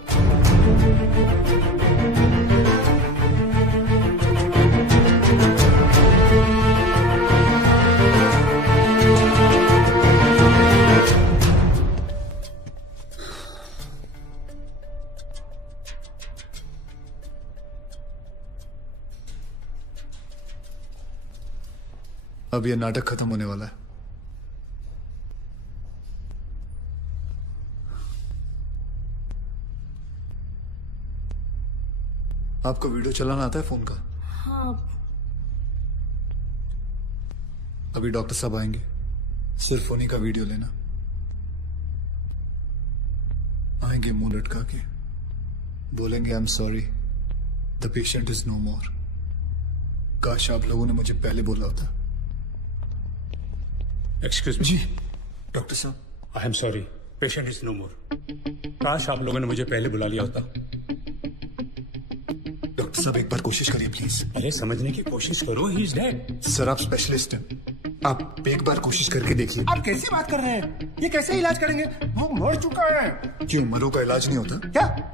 अब ये नाटक खत्म होने वाला है। आपको वीडियो चलाना आता है फोन का? हाँ। अभी डॉक्टर साहब आएंगे, सिर्फ उन्हीं का वीडियो लेना। आएंगे मुंह लटका के, बोलेंगे I am sorry, the patient is no more. काश आप लोगों ने मुझे पहले बोला होता। Excuse me. जी डॉक्टर साहब, I am sorry, patient is no more. काश आप लोगों ने मुझे पहले बुला लिया होता। डॉक्टर साहब एक बार कोशिश करिए प्लीज। अरे समझने की कोशिश करो, ही इज डेड। सर आप स्पेशलिस्ट हैं, आप एक बार कोशिश करके देखिए। आप कैसी बात कर रहे हैं? ये कैसे इलाज करेंगे? वो मर चुका है। क्यों, मरो का इलाज नहीं होता क्या?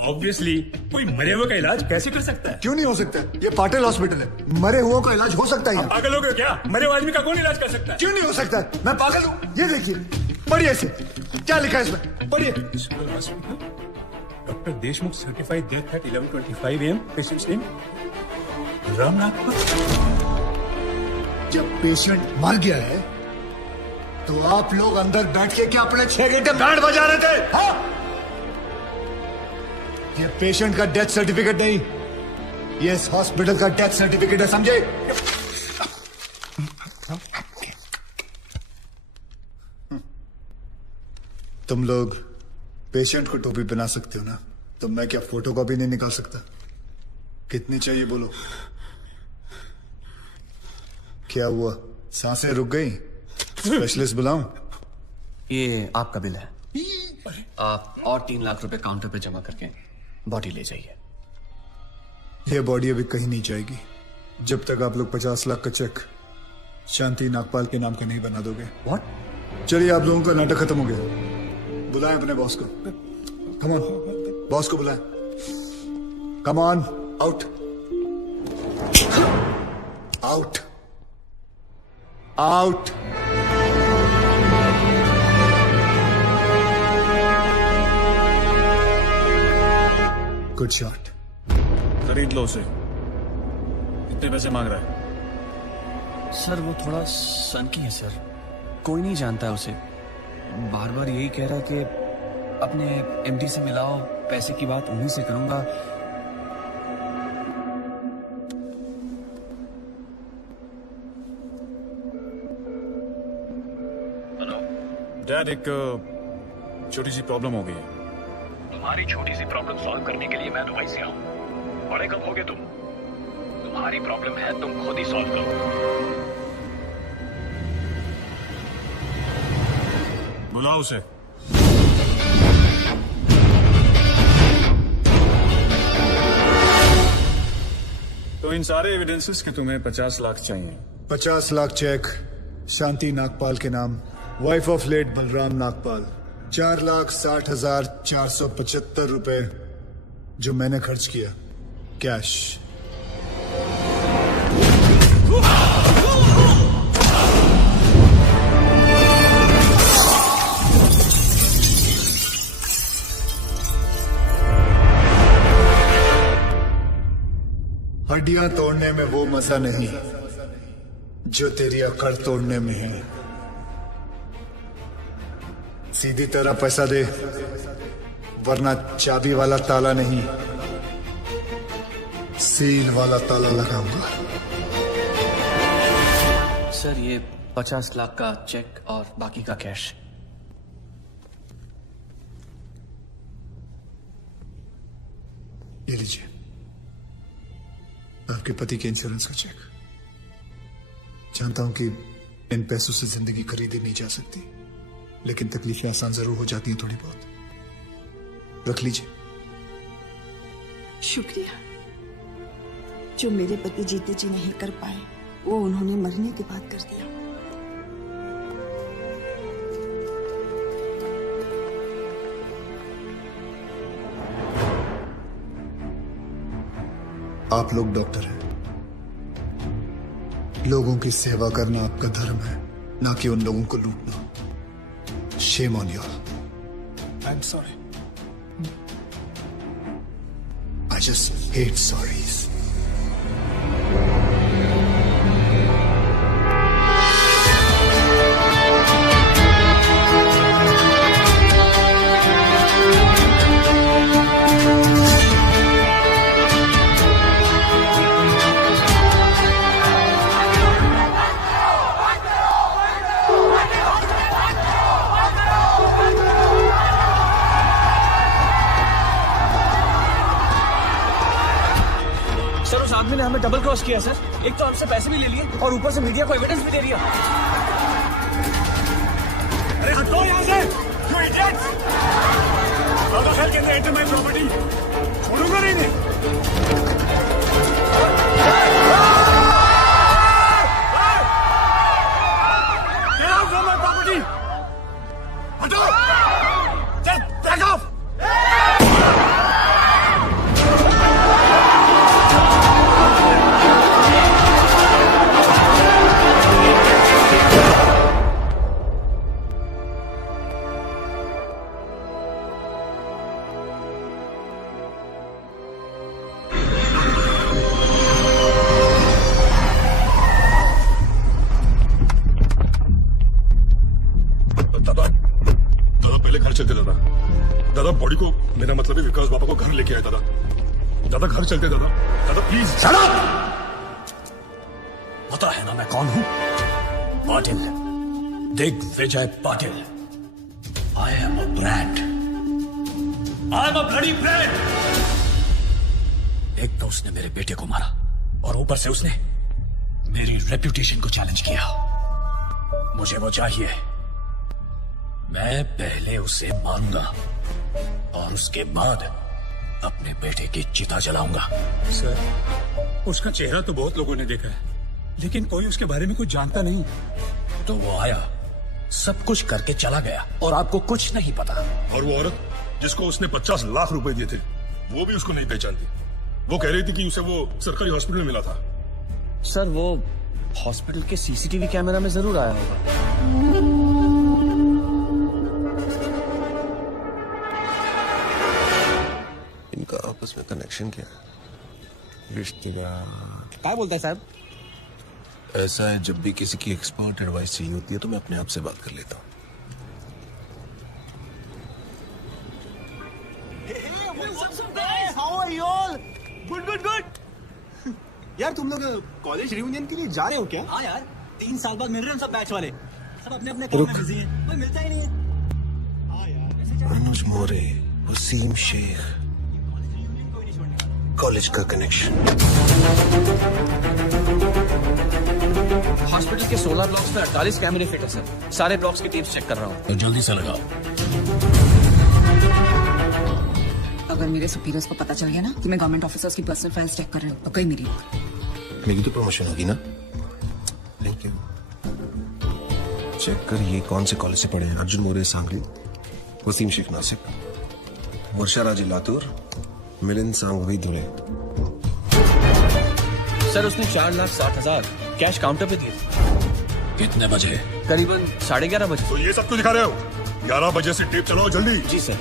ऑब्वियसली कोई मरे हुए का इलाज कैसे कर सकता है? क्यों नहीं हो सकता? ये पाटिल हॉस्पिटल है, मरे हुए का इलाज हो सकता है। पागल हो गए क्या? मरे हुए आदमी का कौन इलाज कर सकता है? क्यों नहीं हो सकता? मैं पागल हूँ? ये देखिए, पढ़िए इसे, क्या लिखा है इसमें, पढ़िए। Doctor Deshmukh certified death eight 11:25 AM। Patients name Ramnath. जब पेशेंट मर गया है तो आप लोग अंदर बैठ के क्या अपने 6 घंटे बैंड बजा रहे थे? हाँ? ये पेशेंट का डेथ सर्टिफिकेट नहीं, ये इस हॉस्पिटल का डेथ सर्टिफिकेट है, समझे? तुम लोग पेशेंट को टोपी पहना सकते हो ना, तो मैं क्या फोटो कॉपी नहीं निकाल सकता? कितनी चाहिए बोलो? क्या हुआ, सांसें रुक गई? स्पेशलिस्ट बुलाऊं? ये आपका बिल है, आप और 3 लाख रुपए काउंटर पे जमा करके बॉडी ले जाइए। ये बॉडी अभी कहीं नहीं जाएगी जब तक आप लोग 50 लाख का चेक शांति नागपाल के नाम का नहीं बना दोगे। व्हाट? चलिए, आप लोगों का नाटक खत्म हो गया। बुलाएं अपने बॉस को। कम ऑन, बॉस को बुलाएं। Come on, out out out. Good shot. खरीद लो उसे। कितने पैसे मांग रहा है? सर वो थोड़ा सनकी है सर, कोई नहीं जानता है उसे। बार बार यही कह रहा है कि अपने एमडी से मिलाओ, पैसे की बात उन्हीं से करूंगा। डैड, एक छोटी सी प्रॉब्लम हो गई है। तुम्हारी छोटी सी प्रॉब्लम सॉल्व करने के लिए मैं दुबई से आऊं। बड़े कब होगे तुम? तुम्हारी प्रॉब्लम है, तुम खुद ही सॉल्व करो। बुलाओ उसे। तो इन सारे एविडेंसेस के तुम्हें 50 लाख चाहिए। 50 लाख चेक शांति नागपाल के नाम, wife of late Balram Nagpal. 4,60,475 रुपए जो मैंने खर्च किया, कैश। हड्डियां तोड़ने में वो मजा नहीं जो तेरी अकड़ तोड़ने में है। सीधी तरह पैसा दे, वरना चाबी वाला ताला नहीं, सील वाला ताला लगाऊंगा। सर ये 50 लाख का चेक और बाकी का कैश। ये लीजिए, आपके पति के इंश्योरेंस का चेक। जानता हूं कि इन पैसों से जिंदगी खरीदी नहीं जा सकती, लेकिन तकलीफें आसान जरूर हो जाती हैं थोड़ी बहुत। रख लीजिए। शुक्रिया। जो मेरे पति जीते जी नहीं कर पाए, वो उन्होंने मरने के बाद कर दिया। आप लोग डॉक्टर हैं, लोगों की सेवा करना आपका धर्म है, ना कि उन लोगों को लूटना। Shame on you. I am sorry. I just hate sorries. Sir उस आदमी ने हमें डबल क्रॉस किया सर। एक तो हमसे पैसे भी ले लिए और ऊपर से मीडिया को एविडेंस भी दे दिया। अरे हटो यहाँ से, you idiots! How the hell can they enter my property? छोड़ूंगा नहीं इन्हें। Get out from my property! हटो! Just back off! दादा बॉडी को, मेरा मतलब है विकास बाबा को घर लेके आए। दादा घर चलते। दादा प्लीज। Shut up! पता है ना मैं कौन हूं? Patil, Digvijay Patil. I am a brand. I am a bloody brand. एक तो उसने मेरे बेटे को मारा और ऊपर से उसने मेरी रेप्यूटेशन को चैलेंज किया। मुझे वो चाहिए। मैं पहले उसे मारूंगा और उसके बाद अपने बेटे की चिता जलाऊंगा। सर, उसका चेहरा तो बहुत लोगों ने देखा है, लेकिन कोई उसके बारे में कुछ जानता नहीं। तो वो आया, सब कुछ करके चला गया और आपको कुछ नहीं पता। और वो औरत जिसको उसने 50 लाख रुपए दिए थे, वो भी उसको नहीं पहचानती। वो कह रही थी कि उसे वो सरकारी हॉस्पिटल में मिला था। सर वो हॉस्पिटल के सीसीटीवी कैमरा में जरूर आया होगा। इनका आपस में कनेक्शन क्या है? रिश्तेदार। क्या बोलता है साहब? ऐसा है, जब भी किसी की एक्सपर्ट एडवाइस चाहिए होती है तो मैं अपने आप से बात कर लेता हूँ। यार तुम लोग कॉलेज रियूनियन के लिए जा रहे हो क्या? हाँ यार, 3 साल बाद मिल रहे हैं सब बैच वाले। सब अपने अपने काम में बिजी हैं, कोई मिलता ही नहीं है। अनुज मोरे, वसीम शेख, कॉलेज का कनेक्शन। हॉस्पिटल के 16 ब्लॉक्स में 48 कैमरे फिट है सर। सारे ब्लॉक्स की टीम्स चेक कर रहा हूँ। तो जल्दी से लगाओ। अगर मेरे सुपीरियर्स को पता चल गया ना कि मैं गवर्नमेंट ऑफिसर्स की पर्सनल फाइल्स चेक कर रही हूँ तो कहीं मेरी तो प्रमोशन होगी ना। Thank you. चेक कर ये कौन से कॉलेज से पढ़े हैं? अर्जुन मोरे सांगली, वसीम शेख नासिक, वर्षा राजी लातूर, मिलिंद सांगवी धुले। सर उसने 4,60,000 कैश काउंटर पे दिए थे। कितने बजे? करीबन 11:30 बजे। तो ये सब क्यों दिखा रहे हो? 11 बजे से टेप चलाओ जल्दी। जी सर।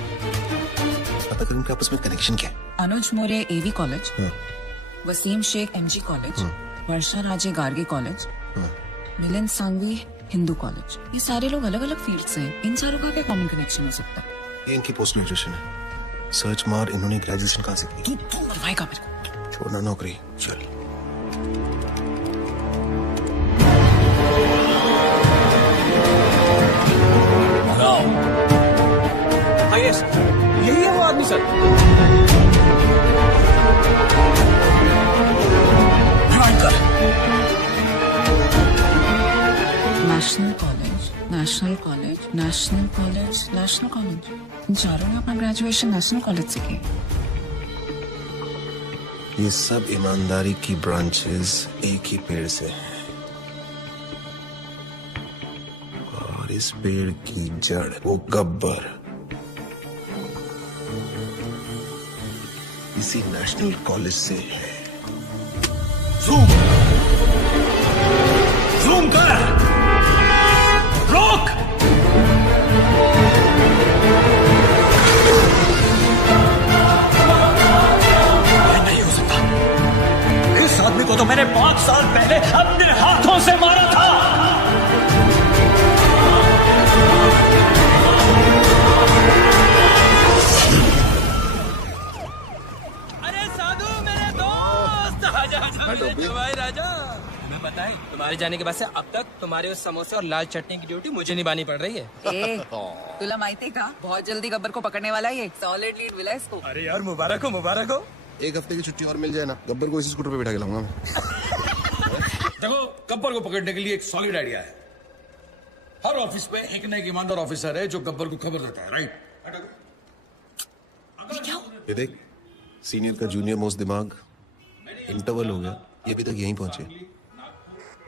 पता करें इनके आपस में कनेक्शन क्या है? Anuj More AV college, Wasim Shaikh MG college, Varsha Raje Gargi college, Milind Sangvi Hindu college. ये सारे लोग अलग अलग फील्ड से हैं। इन सारों का क्या कॉमन कनेक्शन हो सकता है? ये इनकी पोस्ट ग्रेजुएशन है। सर्च मार, इन्होंने ग्रेजुएशन कहाँ से की? तू मरवाएगा मेरे को। छोड़ना नौकरी, चल। यस, यही है वो आदमी sir. National college, national college, national college, national college. इन चारों ने अपना ग्रेजुएशन नेशनल कॉलेज से किया। ये सब ईमानदारी की ब्रांचेस एक ही पेड़ से हैं। और इस पेड़ की जड़ वो गब्बर इसी नेशनल कॉलेज से है। जूम जूम कर, रोक। नहीं हो सकता, इस आदमी को तो मैंने 5 साल पहले अपने हाथों से मारा था। अरे साधु मेरे दोस्त, आजा आजा भाई राजा। मैं बताएं, तुम्हारे जाने के बाद से अब तक तुम्हारे उस समोसे और लाल चटनी की ड्यूटी मुझे निभानी पड़ रही है। ए, तुला माहिती का बहुत जल्दी गब्बर को पकड़ने वाला है, सॉलिड लीड मिला इसको। अरे यार मुबारक हो, मुबारक हो। 1 हफ्ते की छुट्टी और मिल जाए ना, गब्बर को इसी स्कूटर पे बिठा के लाऊंगा मैं। देखो, गब्बर को पकड़ने के लिए एक सॉलिड आइडिया है। हर ऑफिस में एक न एक ईमानदार ऑफिसर है जो गब्बर को खबर देता है, राइट? ये देख, सीनियर का जूनियर मोस्ट दिमाग, इंटरवल हो गया, ये भी तक यहीं पहुंचे,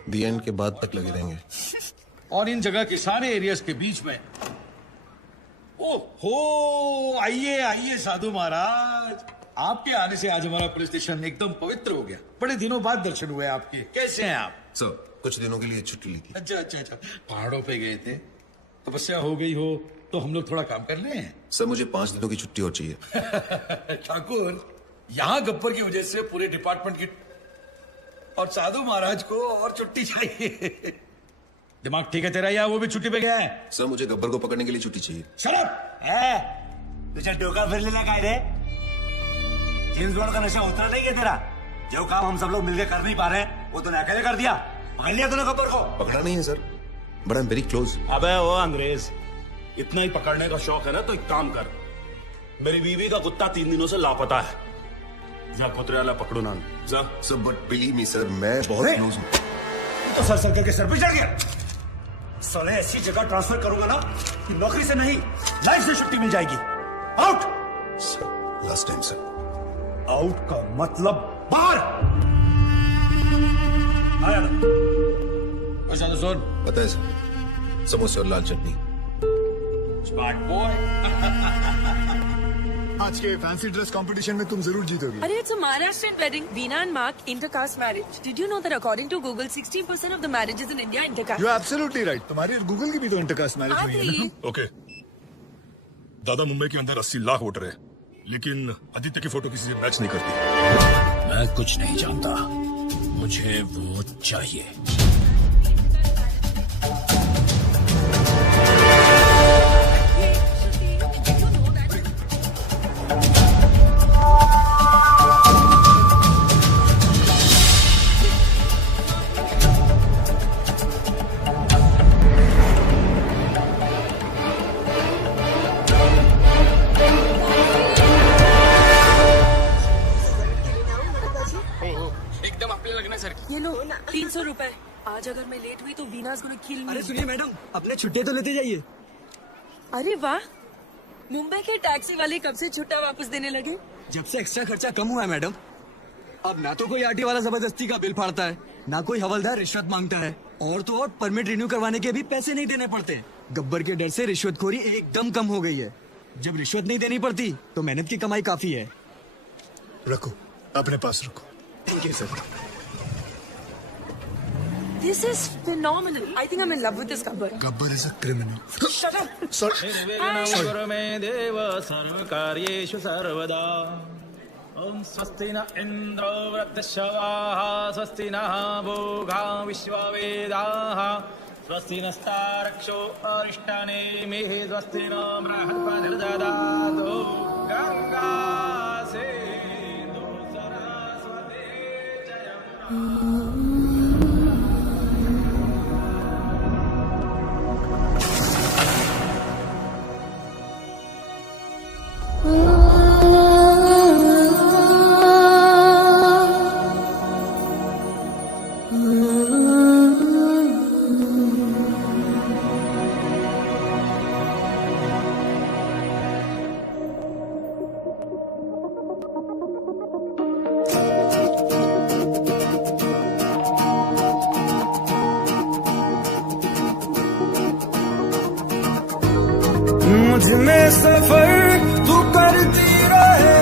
दी एंड के बाद तक लगे रहेंगे। और इन जगह के सारे एरियाज के बीच में, ओहो, आइए आइए साधु महाराज, आपके आने से आज हमारा पुलिस स्टेशन एकदम पवित्र हो गया। बड़े दिनों बाद दर्शन हुए आपके। कैसे हैं आप? सर, कुछ दिनों के लिए छुट्टी ली थी। अच्छा अच्छा अच्छा, पहाड़ों पे गए थे, तपस्या हो गई हो तो हम लोग थोड़ा काम कर लें। सर, मुझे 5 दिनों की छुट्टी और चाहिए। ठाकुर, यहाँ गब्बर की वजह से पूरे डिपार्टमेंट की और साधु महाराज को और छुट्टी चाहिए। दिमाग ठीक है तेरा या वो भी छुट्टी पे गया है? सर, मुझे गब्बर को पकड़ने के लिए छुट्टी चाहिए। शराब तुझे डोका फिर लेना का रे? जेम्स बॉन्ड का नशा उतरा नहीं है तेरा? जो काम हम सब लोग मिलकर कर नहीं पा रहे हैं वो तूने अकेले कर दिया। पकड़ लिया तूने गब्बर को? पकड़ा नहीं है sir, but I am very close. अबे वो अंग्रेज, इतना ही पकड़ने का शौक है ना तो एक काम कर, मेरी बीवी का कुत्ता 3 दिनों से लापता है, जा कुतरे वाला पकड़ो ना जा। Sir, but believe me sir, मैं बहुत क्लोज हूँ। तो सर सर करके सर पे चढ़ गया। साले ऐसी जगह ट्रांसफर करूंगा ना कि नौकरी से नहीं लाइफ से छुट्टी मिल जाएगी। Out. Sir, last time sir. Out का मतलब बाहर। आया सुन, पता है सर, समोसे और लाल चटनी। Smart boy. आज के फैंसी ड्रेस कंपटीशन में तुम जरूर जीतोगे। Arey, it's a Maharashtrian wedding. Veena and Mark, intercaste marriage. Did you know that according to Google, 16% of the marriages in India are intercaste? You absolutely right. तुम्हारी Google की भी तो intercaste marriage हुई है ना? ओके, दादा मुंबई के अंदर 80 लाख वोटर है, लेकिन आदित्य की फोटो किसी से मैच नहीं करती। मैं कुछ नहीं जानता, मुझे वो चाहिए। ये लो 300 रुपए। आज अगर मैं लेट हुई तो वीना's gonna kill me। अरे सुनिए मैडम, अपने छुट्टी तो लेते जाइए। अरे वाह, मुंबई के टैक्सी वाले कब से छुट्टा वापस देने लगे? जब से एक्स्ट्रा खर्चा कम हुआ है मैडम। अब ना तो कोई आरटी वाला जबरदस्ती का बिल फाड़ता है, ना कोई हवलदार रिश्वत मांगता है, और तो और परमिट रिन्यू करवाने के भी पैसे नहीं देने पड़ते। गब्बर के डर से रिश्वतखोरी एकदम कम हो गई है। जब रिश्वत नहीं देनी पड़ती तो मेहनत की कमाई काफी है। रखो, अपने पास रखो। ठीक है sir. This is phenomenal. I think I'm in love with this Gabbar. Gabbar is a criminal. Shut up. Sorry. गुरु मे देव सर्वकार्येषु सर्वदा। ओम स्वस्ति न इंद्रो वृद्धश्रवाः, स्वस्ति नः भोगा विश्ववेदाः, स्वस्ति नस्तारक्षो अरिष्टानेमिः, स्वस्ति न बृहस्पतिर्दधातु। गंगा सिंधु सरस्वती जयम्। मुझ में सफर तू करती रहे,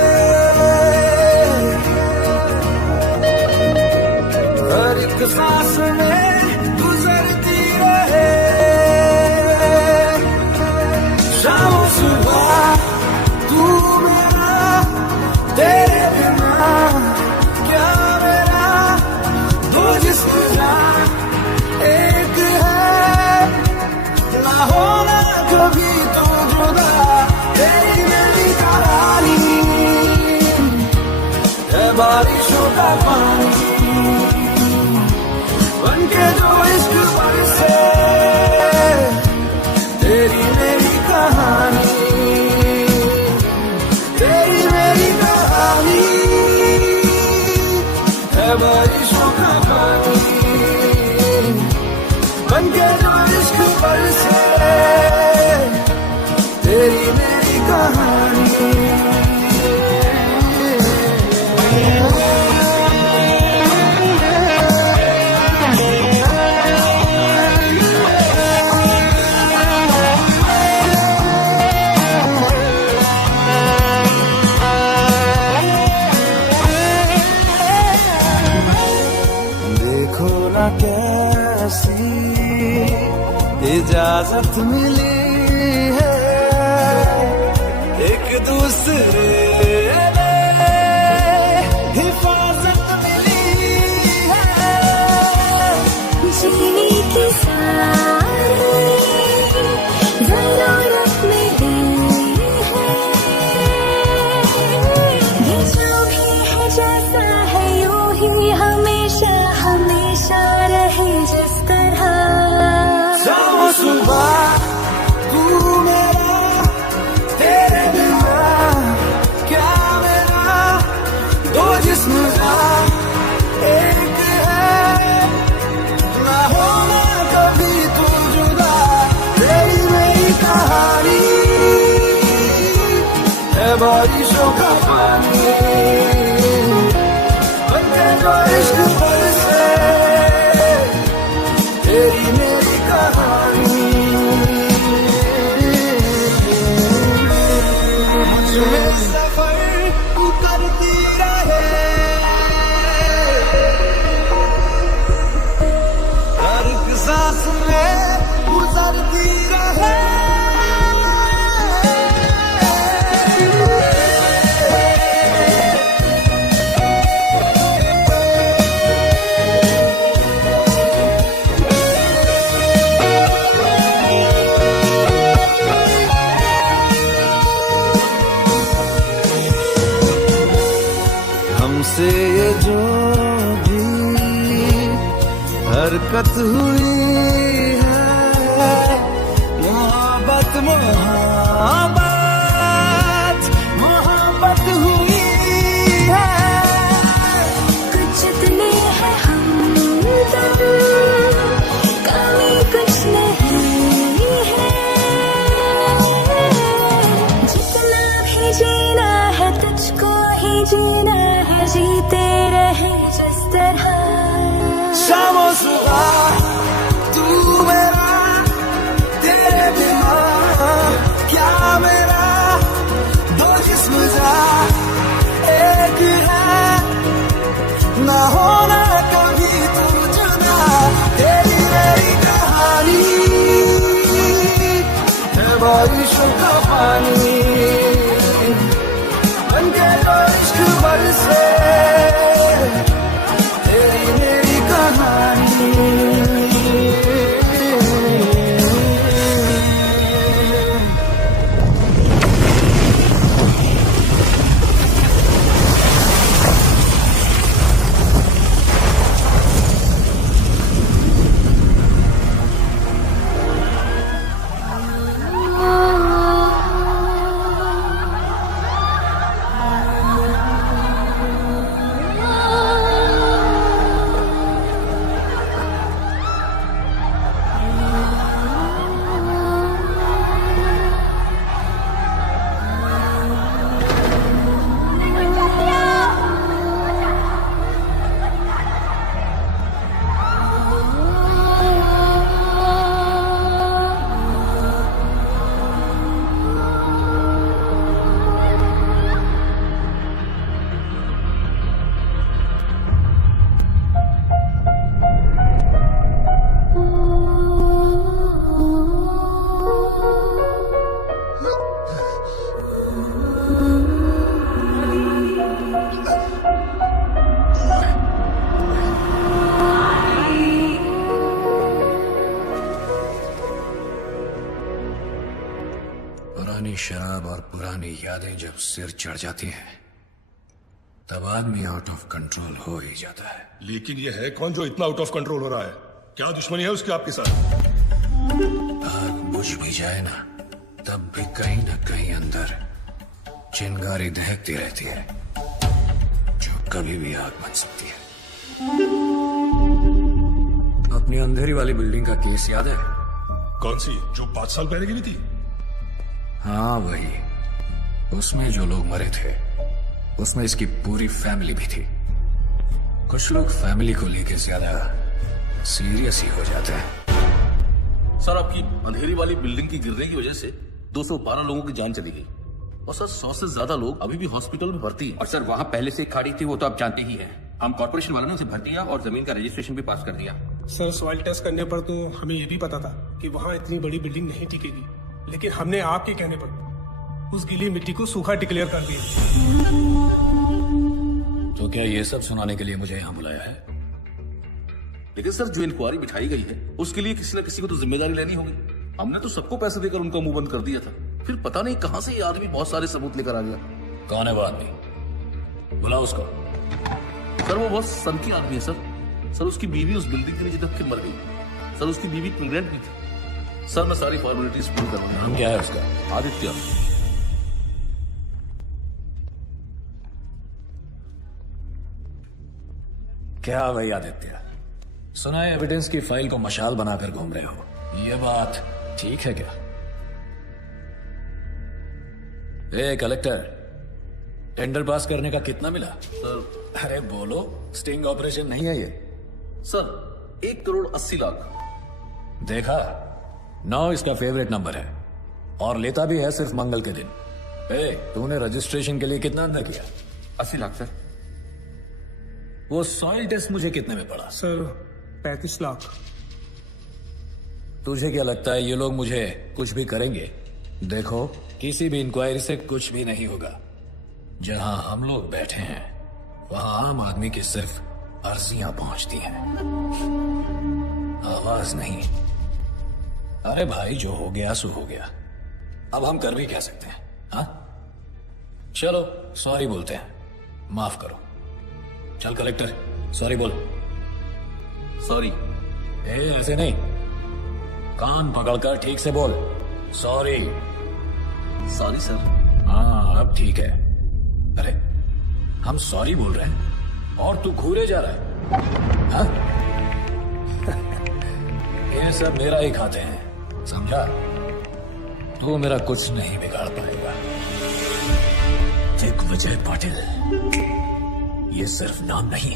बारिशों का पानी बनके जो इश्क बरसे, तेरी मेरी कहानी, तेरी मेरी कहानी है बारिशों का पानी बनके जो इश्क बरसे, तेरी मेरी कहानी। देखो ना कैसी इजाजत मिली है एक दूसरे हिफाजत मिली है, जीने की सारी ज़रूरत मिली है, ये जो भी है जैसा है यूं ही हमेशा हमेशा रहे जिस तरह। शाम सुबह तू मेरा, तेरे बिना क्या मेरा, दो जिस्म का एक है, ना होना कभी तू जुदा, तेरी मेरी कहानी है बारिशों का पानी बनके जो इश्क बरसे, तेरी मेरी कहानी। मुझमें सफर तू करती रहे, हर एक सांस में गुजरती रहे, हमसे ये जो भी हरकत हुई है, मोहब्बत मोहब्बत मोहब्बत हुई है, कुछ इतने हैं हमदम, कमी कुछ नहीं है, जितना भी जीना है तुझको ही जीना है, जीते रहे जिस तरह। शामो सुबह तू मेरा, तेरे बिना क्या मेरा, दो जिस्म जा एक है, ना होना कभी तू जुदा, तेरी मेरी कहानी है बारिशों का पानी बनके जो इश्क बरसे, तेरी मेरी कहानी। पुरानी शराब और पुरानी यादें जब सिर चढ़ जाती हैं तब आदमी आउट ऑफ कंट्रोल हो ही जाता है। लेकिन ये है कौन जो इतना आउट ऑफ कंट्रोल हो रहा है? क्या दुश्मनी है उसकी आपके साथ? आग बुझ भी जाए ना, तब भी कहीं ना कहीं अंदर चिंगारी दहकती रहती है, जो कभी भी आग बन सकती है। अपनी अंधेरी वाली बिल्डिंग का केस याद है? कौन सी, जो 5 साल पहले गिरी थी? हाँ वही। उसमें जो लोग मरे थे उसमें इसकी पूरी फैमिली भी थी। कुछ लोग फैमिली को लेके ज्यादा सीरियस ही हो जाते हैं। सर आपकी अंधेरी वाली बिल्डिंग की गिरने की वजह से 212 लोगों की जान चली गई और सर 100 से ज्यादा लोग अभी भी हॉस्पिटल में भर्ती हैं। और सर वहाँ पहले से खाड़ी थी, वो तो आप जानते ही हैं। हम कॉर्पोरेशन वालों ने उसे भर दिया और जमीन का रजिस्ट्रेशन भी पास कर दिया। सर सॉइल टेस्ट करने पर तो हमें ये भी पता था कि वहाँ इतनी बड़ी बिल्डिंग नहीं टिकेगी, लेकिन हमने आपके कहने पर उस गीली मिट्टी को सूखा डिक्लेयर कर दिया। तो क्या ये सब सुनाने के लिए मुझे यहाँ बुलाया है? लेकिन सर जो इंक्वायरी बिठाई गई है उसके लिए किसी न किसी को तो जिम्मेदारी लेनी होगी। हमने तो सबको पैसे देकर उनका मुंह बंद कर दिया था, फिर पता नहीं कहां से ये आदमी बहुत सारे सबूत लेकर आ गया। कौन है वो आदमी? बुलाओ उसको। सर वो बहुत सनकी आदमी है सर। सर उसकी बीवी उस बिल्डिंग के नीचे दब के मर गई। सर उसकी बीवी प्रेग्नेंट भी थी। सर मैं सारी फॉर्मेलिटीज पूरी करवाऊंगा। नाम क्या है उसका? आदित्य। क्या भाई आदित्य, सुना है एविडेंस की फाइल को मशाल बनाकर घूम रहे हो, ये बात ठीक है क्या? ए कलेक्टर, टेंडर पास करने का कितना मिला? सर अरे बोलो, स्टिंग ऑपरेशन नहीं है ये। सर 1,80,00,000। देखा, 9 इसका फेवरेट नंबर है और लेता भी है सिर्फ मंगल के दिन। ए, तूने रजिस्ट्रेशन के लिए कितना अंदर किया? 80 लाख सर। वो सॉइल टेस्ट मुझे कितने में पड़ा? सर 35 लाख। तुझे क्या लगता है ये लोग मुझे कुछ भी करेंगे? देखो, किसी भी इंक्वायरी से कुछ भी नहीं होगा। जहां हम लोग बैठे हैं वहां आम आदमी की सिर्फ अर्जियां पहुंचती हैं, आवाज नहीं। अरे भाई, जो हो गया सो हो गया, अब हम कर भी क्या सकते हैं? हाँ, चलो सॉरी बोलते हैं, माफ करो। चल कलेक्टर, सॉरी बोल। सॉरी। ए, ऐसे नहीं, कान पकड़कर ठीक से बोल। सॉरी। Sorry sir. हाँ अब ठीक है। अरे हम सॉरी बोल रहे हैं और तू घूरे जा रहा है, हाँ? ये सब मेरा ही खाते हैं, समझा? तू मेरा कुछ नहीं बिगाड़ पाएगा। दिग्विजय पाटिल, ये सिर्फ नाम नहीं,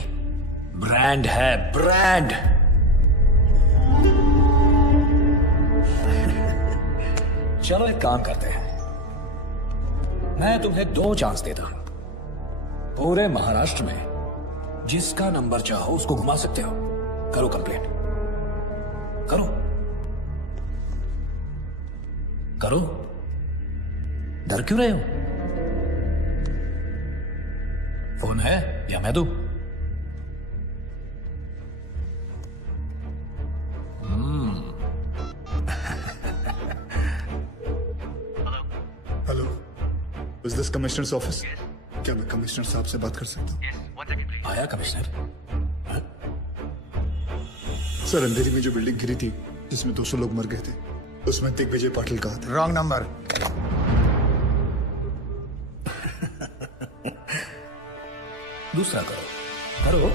ब्रांड है, ब्रांड। चलो एक काम करते हैं, मैं तुम्हें 2 चांस देता हूं। पूरे महाराष्ट्र में जिसका नंबर चाहो उसको घुमा सकते हो। करो कंप्लेंट, करो करो, डर क्यों रहे हो? फोन है या मैं दूं? Hello, is this commissioners office? क्या मैं कमिश्नर साहब से बात कर सकता हूँ? आया कमिश्नर? सर, अंधेरी में जो बिल्डिंग गिरी थी जिसमें 200 लोग मर गए थे, उसमें दिग्विजय पाटिल कहा था। Wrong number. दूसरा करो, करो।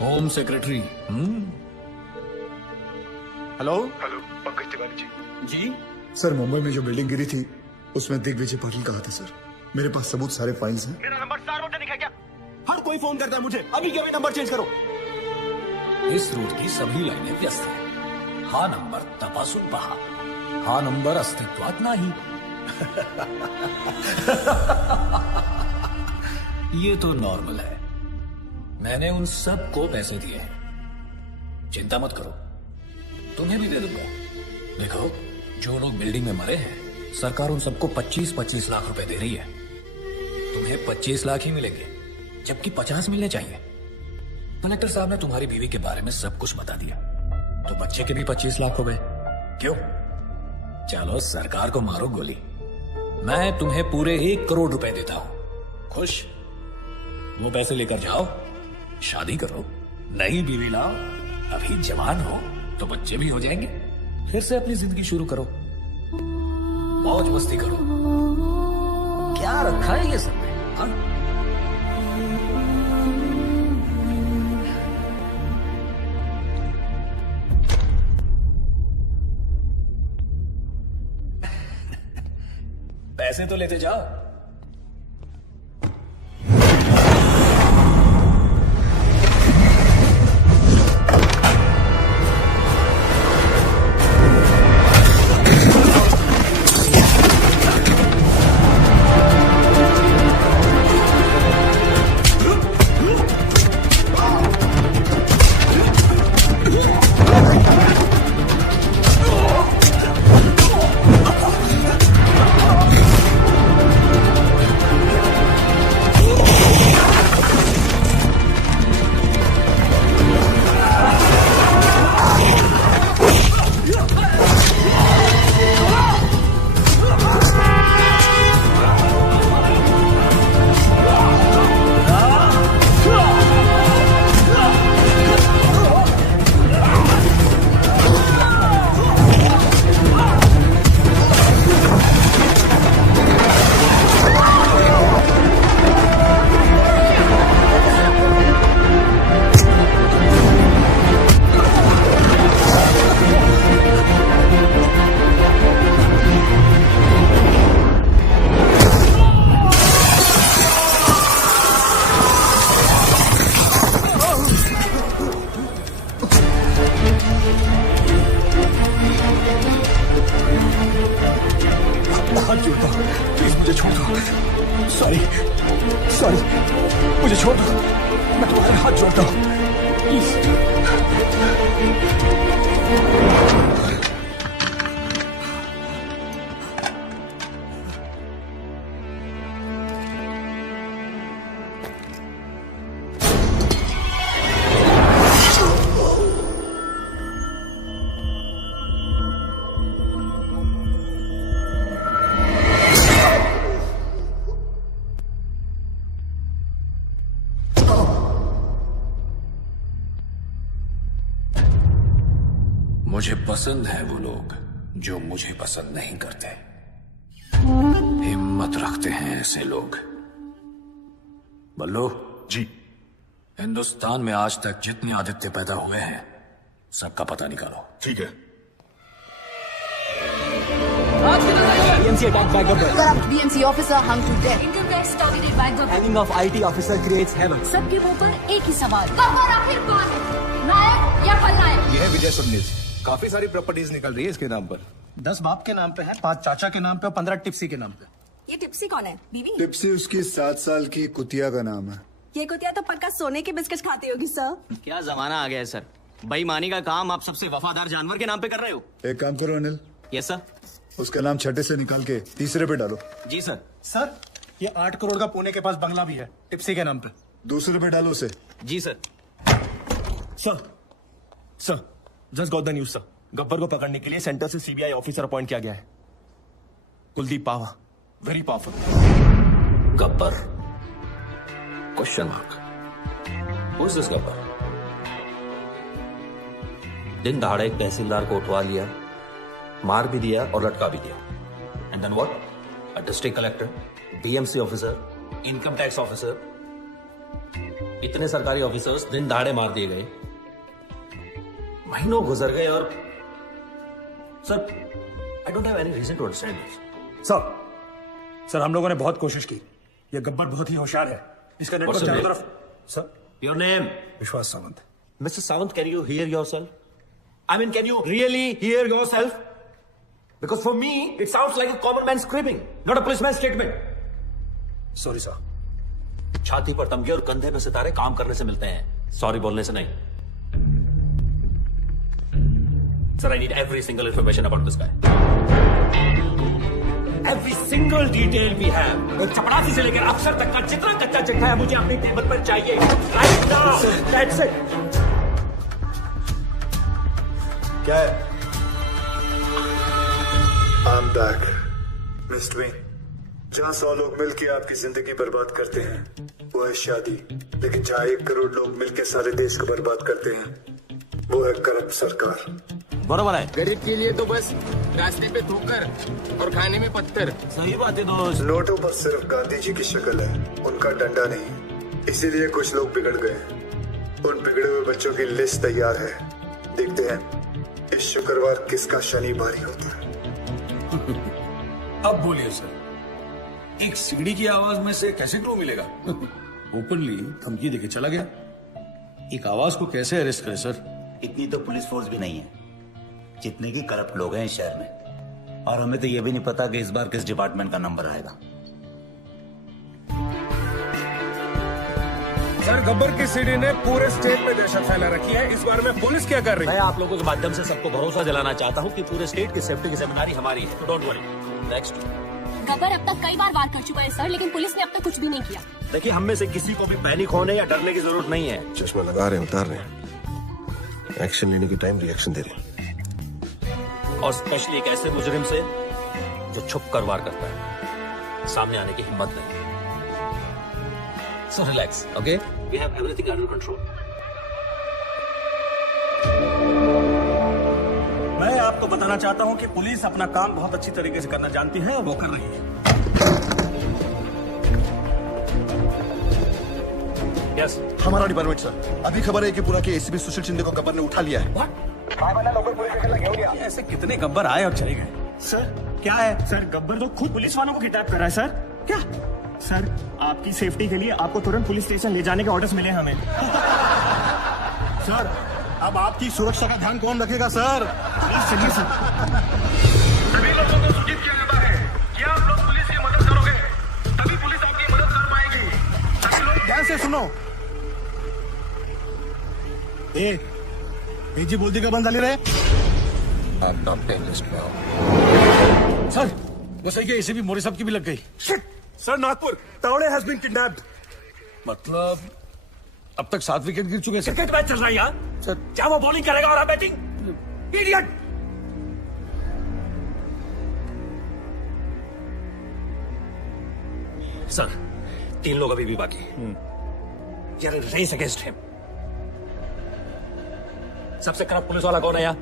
Home secretary. Hello hello, Pankaj Tiwari ji. जी सर, मुंबई में जो बिल्डिंग गिरी थी उसमें दिग्विजय पाटिल कहा था सर। मेरे पास सबूत, सारे फाइल्स हैं। मेरा नंबर सार्वजनिक है क्या? हर कोई फोन करता है मुझे, अभी के अभी नंबर चेंज करो। इस रूट की सभी लाइनें व्यस्त हैं। हा नंबर तपासून पहा, हा नंबर अस्तित्वात नाही। ये तो नॉर्मल है। मैंने उन सब को पैसे दिए हैं, चिंता मत करो, तुम्हें भी दे दूंगा। देखो, जो लोग बिल्डिंग में मरे हैं, सरकार उन सबको 25-25 लाख रुपए दे रही है। तुम्हें 25 लाख ही मिलेंगे, जबकि 50 मिलने चाहिए। कलेक्टर साहब ने तुम्हारी बीवी के बारे में सब कुछ बता दिया, तो बच्चे के भी 25 लाख हो गए। क्यों? चलो सरकार को मारो गोली, मैं तुम्हें पूरे 1 करोड़ रुपए देता हूं। खुश? वो पैसे लेकर जाओ, शादी करो, नई बीवी लाओ, अभी जवान हो तो बच्चे भी हो जाएंगे, फिर से अपनी जिंदगी शुरू करो, मौज मस्ती करो। क्या रखा है ये सब में? हाँ? पैसे तो लेते जाओ। मुझे पसंद है वो लोग जो मुझे पसंद नहीं करते। हिम्मत रखते हैं ऐसे लोग। बल्लू जी, हिंदुस्तान में आज तक जितने आदित्य पैदा हुए हैं सबका पता निकालो। ठीक है। BMC attacked by Gabbar. Corrupt BMC officer hung to death. Income tax targeted by Gabbar. Hanging of IT officer creates havoc. सबके मुंह पर एक ही सवाल, गब्बर आखिर कौन है, नायक या खलनायक? यह है विजय सबनीस। काफी सारी प्रॉपर्टीज निकल रही है इसके नाम पर। 10 बाप के नाम पे है, 5 चाचा के नाम पे और 15 टिप्सी के नाम पे। ये टिप्सी कौन है? बीवी? टिप्सी उसकी 7 साल की कुतिया का नाम है। ये कुतिया तो पक्का सोने के बिस्किट खाती होगी सर। क्या जमाना आ गया है सर, बेईमानी का काम आप सबसे वफादार जानवर के नाम पे कर रहे हो। एक काम करो अनिल। Yes sir. उसका नाम छठे से निकाल के तीसरे पे डालो। जी सर। सर, ये 8 करोड़ का पुणे के पास बंगला भी है, टिप्सी के नाम पे। दूसरे पे डालो उसे। जी sir. Sir just got the news sir. Gabbar को पकड़ने के लिए सेंटर से सीबीआई ऑफिसर अपॉइंट किया गया है। Kuldeep Pawa, very powerful. Gabbar? Question mark. Who is this Gabbar? दिन दहाड़े एक तहसीलदार को उठवा लिया, मार भी दिया और लटका भी दिया। And then what? A district collector, BMC officer, income tax officer, इतने सरकारी ऑफिसर्स दिन दहाड़े मार दिए गए। महीनों गुजर गए और sir, I don't have any reason to understand this. Sir हम लोगों ने बहुत कोशिश की। ये गब्बर बहुत ही होशियार है, इसका नेटवर्क चारों तरफ। Sir, your name? Vishwas Sawant. Mister Sawant, can you hear yourself? I mean, can you really hear yourself? Because for me, it sounds like a common man's scribbling, not a policeman's statement. Sorry, sir. छाती पर तमगे और कंधे पे सितारे काम करने से मिलते हैं, सॉरी बोलने से नहीं। Sir, I need every single information about this guy. Every single detail we have. एक चपरासी से लेकर अफसर तक का जितना कच्चा चिट्ठा है मुझे अपनी टेबल पर चाहिए। Right now. That's it. क्या है? I'm back, Mr. Wayne. जहाँ 100 लोग मिलकर आपकी जिंदगी बर्बाद करते हैं वो है शादी, लेकिन जहाँ 1 करोड़ लोग मिलकर सारे देश को बर्बाद करते हैं वो है करप्ट सरकार। बराबर है। गरीब के लिए तो बस रास्ते पे ठोकर और खाने में पत्थर। सही बात है दोस्त। नोटों पर सिर्फ गांधी जी की शक्ल है, उनका डंडा नहीं। इसीलिए कुछ लोग बिगड़ गए। उन बिगड़े हुए बच्चों की लिस्ट तैयार है। देखते हैं इस शुक्रवार किसका शनि भारी होता है। अब बोलिए सर, एक सीढ़ी की आवाज में से कैसे क्लू मिलेगा? ओपनली धमकी देके चला गया। एक आवाज को कैसे अरेस्ट करे सर? इतनी तो पुलिस फोर्स भी नहीं है जितने की करप्ट लोग हैं इस शहर में। और हमें तो यह भी नहीं पता कि इस बार किस डिपार्टमेंट का नंबर आएगा। सर, गब्बर की सीढ़ी ने पूरे स्टेट में दहशत फैला रखी है। इस बारे में पुलिस क्या कर रही है? मैं आप लोगों के माध्यम से सबको भरोसा दिलाना चाहता हूँ कि पूरे स्टेट की सेफ्टी की जिम्मेदारी हमारी है। Don't worry. नेक्स्ट। गब्बर अब तक कई बार वार कर चुका है सर, लेकिन पुलिस ने अब तक कुछ भी नहीं किया। देखिए, हम में से किसी को भी पैनिक होने या डरने की जरूरत नहीं है। चश्मा लगा रहे हैं, उतार रहे हैं। एक्शन लेने की टाइम रिएक्शन दे रहे हैं। और स्पेशली एक ऐसे मुजरिम से जो छुप कर वार करता है, सामने आने की हिम्मत नहीं। So relax, okay? We have everything under control. मैं आपको बताना चाहता हूं कि पुलिस अपना काम बहुत अच्छी तरीके से करना जानती है और वो कर रही है। यस, हमारा डिपार्टमेंट सर। अभी खबर है कि पूरा के एसीपी सुशील शिंदे को गब्बर ने उठा लिया है। ऐसे कितने गब्बर आए और चले गए? सर क्या है? सर, गब्बर तो खुद पुलिस वालों को किडनैप कर रहा है सर। क्या? सर, आपकी सेफ्टी के लिए आपको तुरंत पुलिस स्टेशन ले जाने के ऑर्डर्स मिले हमें। सर, अब आपकी सुरक्षा का ध्यान कौन रखेगा सर? चलिए सर। सभी लोगों को सूचित किया जाता है कि आप लोग पुलिस की मदद करोगे, तभी पुलिस आपकी मदद कर पाएगी। सभी लोग ध्यान से सुनो। जी बोलती का बंद झाली रे। आप टॉप 10 लिस्ट में आओ। सर, वो सही है, एसीपी मोरे साहब की भी लग गई। Shit! Sir, Nagpur Tawde has been kidnapped. मतलब अब तक 7 विकेट गिर चुके हैं सर। क्रिकेट मैच चल रहा है यहाँ सर। क्या वो बॉलिंग करेगा और आप बैटिंग? इडियट! सर, 3 लोग अभी भी बाकी हैं। यार, रेस अगेंस्ट हिम। सबसे खराब पुलिस वाला कौन है यहाँ?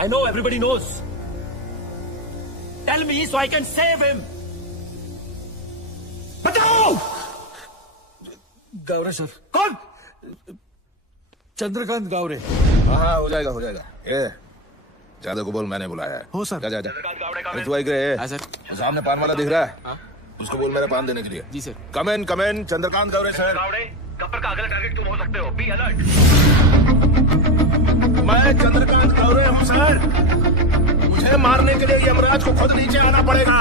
I know, everybody knows. Tell me so I can save him. बताओ! गावरे सर। कौन? चंद्रकांत गावरे। हाँ, हो जाएगा हो जाएगा। ये ज्यादा को बोल, मैंने बुलाया है। हो सर। जा जा जा। तू आई गए? हाँ सर। सामने पान वाला दिख रहा है? उसको बोल मेरा पान देने के लिए। जी सर। कम इन चंद्रकांत गावरे सर। गब्बर का अगला टारगेट तुम हो सकते हो। B alert. मैं चंद्रकांत गावरे हूँ सर। मुझे मारने के लिए यमराज को खुद नीचे आना पड़ेगा।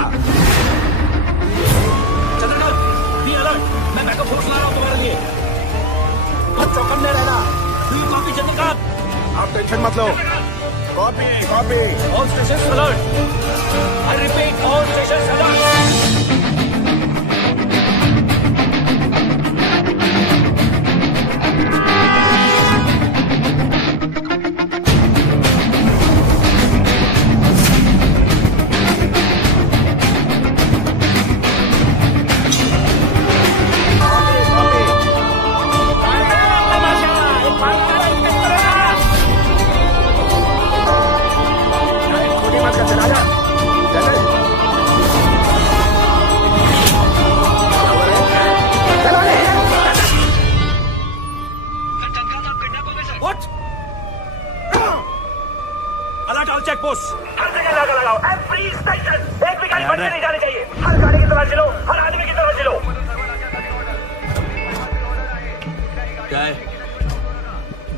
Chandrakant, be alert. मैं बैकअप फोर्स ला रहा हूँ तुम्हारे लिए। बहुत चौकन्ने रहना। Do you copy Chandrakant? आप टेंशन मत लो। Copy copy. All stations alert. I repeat, all stations alert.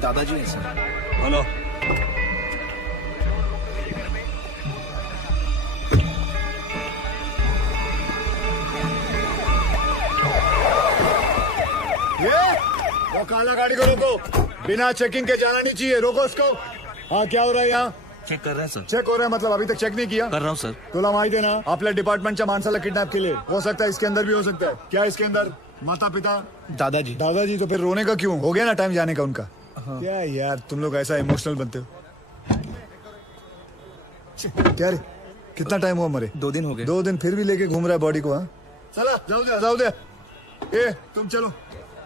दादाजी है सर। बोलो। वो काला गाड़ी को रोको। बिना चेकिंग के जाना नहीं चाहिए। रोको उसको। हाँ, क्या हो रहा है यहाँ? चेक कर रहे हैं सर। चेक हो रहा है मतलब अभी तक चेक नहीं किया? कर रहा हूँ सर। तुला माहिती आहे ना, आपल्या डिपार्टमेंटच्या माणसाला किडनॅप केले। हो सकता है इसके अंदर भी हो सकता है। क्या इसके अंदर? माता पिता? दादाजी। दादाजी? तो फिर रोने का क्यों? हो गया ना टाइम जाने का उनका। क्या यार, तुम लोग ऐसा इमोशनल बनते हो। क्या रे, कितना टाइम हुआ मरे? 2 दिन हो गए। 2 दिन फिर भी लेके घूम रहा है बॉडी को? हाँ चला जाऊ दे ए तुम चलो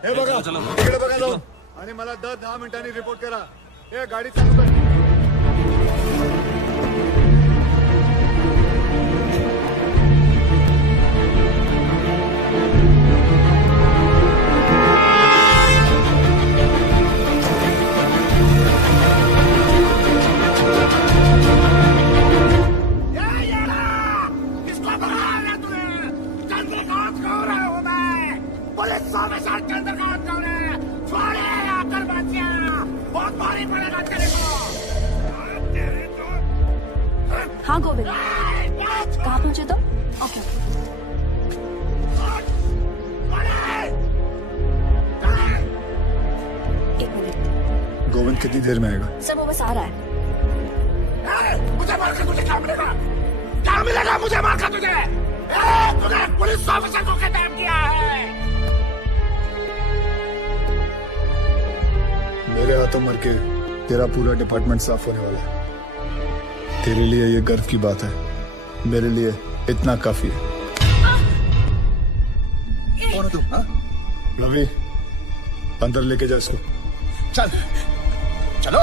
ए बघा इकडे बघा जाऊ आणि मला 10 मिनिटांनी रिपोर्ट करा. ए गाडी चालू कर. हाँ गोविंद, कहाँ पहुंचे तुम? ओके एक मिनट। गोविंद कितनी देर में आएगा? सर वो बस आ रहा है। मुझे मार कर तुझे क्या मिलेगा? क्या मिलेगा मुझे मार कर तुझे? तूने पुलिस ऑफिसर को किडनैप किया है। मेरे हाथों मर के तेरा पूरा डिपार्टमेंट साफ होने वाला है. तेरे लिए ये गर्व की बात है, मेरे लिए इतना काफी है. कौन हो तुम? रवि अंदर लेके जा इसको. चल चलो.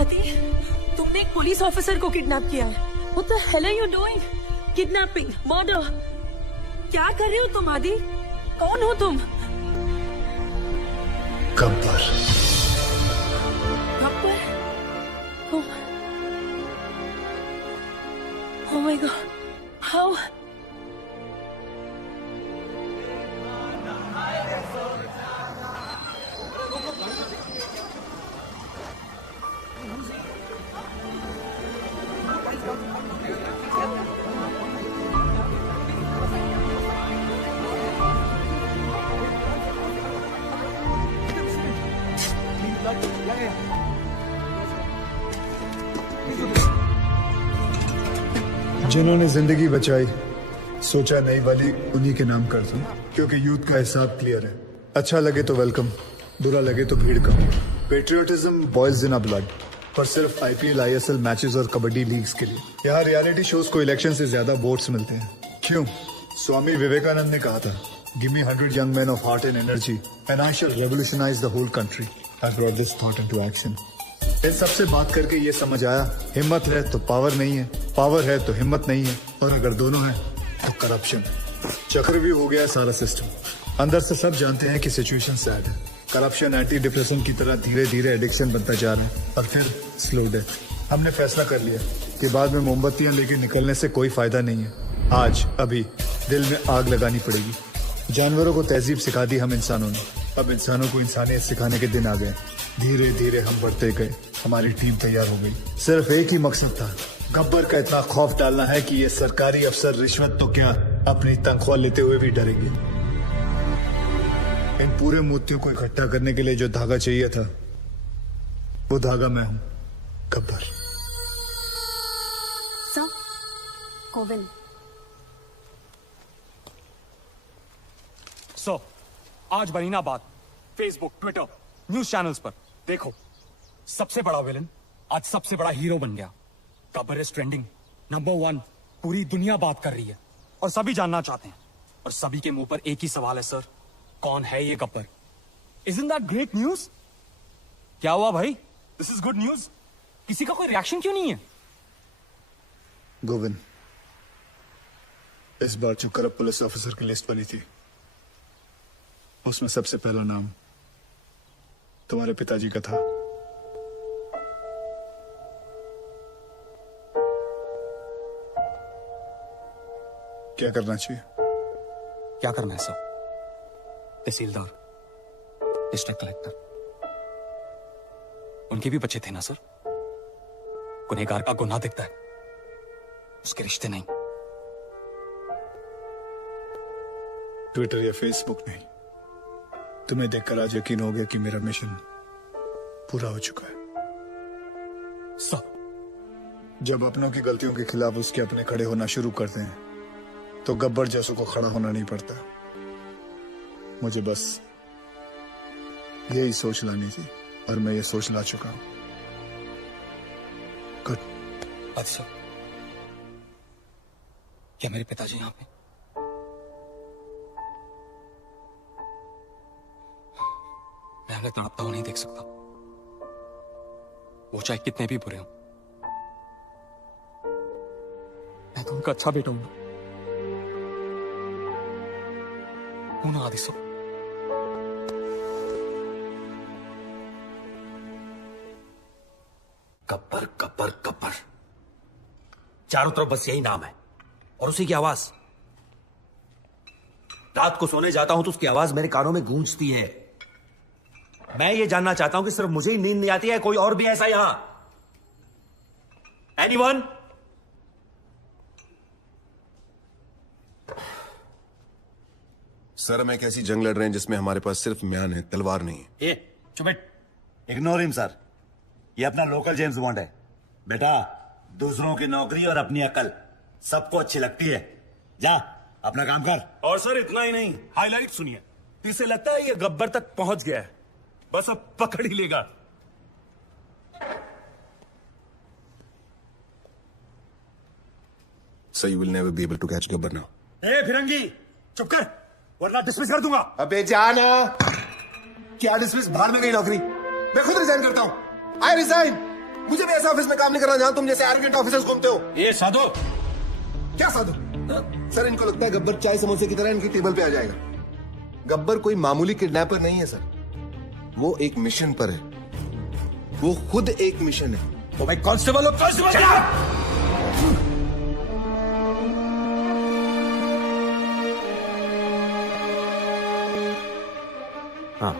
आदि, तुमने एक पुलिस ऑफिसर को किडनैप किया है. What the hell are you doing? Kidnapping, murder. क्या कर रहे हो तुम आदि? कौन हो तुम? Gabbar. Gabbar? Oh my God. How? जिन्होंने जिंदगी बचाई, सोचा नई वाली उन्हीं के नाम कर दूं, क्योंकि यूथ का हिसाब क्लियर है. अच्छा लगे तो वेलकम, बुरा लगे तो भीड़ कम. Patriotism boils in a blood, पर सिर्फ IPL, ISL मैचेस और कबड्डी लीग्स के लिए. यहाँ रियलिटी शोज को इलेक्शन से ज्यादा वोट्स मिलते हैं. क्यों? स्वामी विवेकानंद ने कहा था, give me 100 young men of heart and energy and I shall revolutionize the whole country. I brought this thought into action. इन सबसे बात करके ये समझ आया, हिम्मत है तो पावर नहीं है, पावर है तो हिम्मत नहीं है, और अगर दोनों है तो करप्शन. चक्रव्यूह हो गया है सारा सिस्टम. अंदर से सब जानते हैं कि सिचुएशन सैड है. करप्शन एंटी डिप्रेशन की तरह धीरे धीरे एडिक्शन बनता जा रहा है और फिर स्लो डेथ. हमने फैसला कर लिया कि बाद में मोमबत्तियां लेके निकलने से कोई फायदा नहीं है. आज अभी दिल में आग लगानी पड़ेगी. जानवरों को तहजीब सिखा दी हम इंसानों ने, अब इंसानों को इंसानियत सिखाने के दिन आ गए. धीरे धीरे हम बढ़ते गए, हमारी टीम तैयार हो गई. सिर्फ एक ही मकसद था, गब्बर का इतना खौफ डालना है कि ये सरकारी अफसर रिश्वत तो क्या अपनी तनख्वाह लेते हुए भी डरेंगे. इन पूरे मोतियों को इकट्ठा करने के लिए जो धागा चाहिए था, वो धागा मैं हूं, गब्बर. सर, गोविंद. सो आज बनी ना बात फेसबुक, ट्विटर, न्यूज चैनल्स पर. देखो, सबसे बड़ा विलन आज सबसे बड़ा हीरो बन गया. Gabbar is trending, number 1. पूरी दुनिया बात कर रही है और सभी जानना चाहते हैं, और सभी के मुंह पर एक ही सवाल है, सर, कौन है ये Gabbar? Isn't that great news? क्या हुआ भाई? This is good news. किसी का कोई रिएक्शन क्यों नहीं है? गोविंद, इस बार जो करप्ट पुलिस ऑफिसर की लिस्ट बनी थी, उसमें सबसे पहला नाम तुम्हारे पिताजी का था. क्या करना चाहिए? क्या करना है सर? तहसीलदार, डिस्ट्रिक्ट कलेक्टर, उनके भी बच्चे थे ना सर. गुनहगार का गुनाह दिखता है, उसके रिश्ते नहीं. ट्विटर या फेसबुक नहीं, तुम्हें देखकर आज यकीन हो गया कि मेरा मिशन पूरा हो चुका है. सर, जब अपनों की गलतियों के खिलाफ उसके अपने खड़े होना शुरू करते हैं, तो गब्बर जैसों को खड़ा होना नहीं पड़ता. मुझे बस यही सोच लानी थी और मैं ये सोच ला चुका हूं। गुड। अच्छा, क्या मेरे पिताजी यहाँ पे? मैं उन्हें तड़पता हुआ नहीं देख सकता, वो चाहे कितने भी बुरे हों। मैं तो उनका अच्छा बेटा हूं ना आदिसो। गब्बर गब्बर गब्बर, चारों तरफ बस यही नाम है और उसी की आवाज। रात को सोने जाता हूं तो उसकी आवाज मेरे कानों में गूंजती है। मैं ये जानना चाहता हूं कि सिर्फ मुझे ही नींद नहीं आती है, कोई और भी ऐसा यहां? एनीवन? सर, हम एक ऐसी जंग लड़ रहे हैं जिसमें हमारे पास सिर्फ म्यान है, तलवार नहीं है। ए, चुप बैठ। इग्नोर हिम सर, ये अपना लोकल जेम्स बॉन्ड है। बेटा, दूसरों की नौकरी और अपनी अकल सबको अच्छी लगती है। जा अपना काम कर। और सर इतना ही नहीं, हाईलाइट सुनिए। इसे लगता है ये गब्बर तक पहुंच गया है, बस अब पकड़ ही लेगा। So you will never be able to catch Gabbar now. ए फिरंगी, चुप कर वरना डिसमिस कर दूंगा। अबे जाना। क्या डिसमिस? बाहर में गई नौकरी। मैं खुद रिजाइन करता हूँ। I resign. मुझे भी ऐसा ऑफिस में काम नहीं करना जहां तुम जैसे एरोगेंट ऑफिसर्स घूमते हो। ये साधु। क्या साधु? सर, इनको लगता है गब्बर चाय समोसे की तरह इनकी टेबल पे आ जाएगा। गब्बर कोई मामूली किडनैपर नहीं है सर, वो एक मिशन पर है। वो खुद एक मिशन है। तो भाई कांस्टेबल हो, कांस्टेबल। हाँ,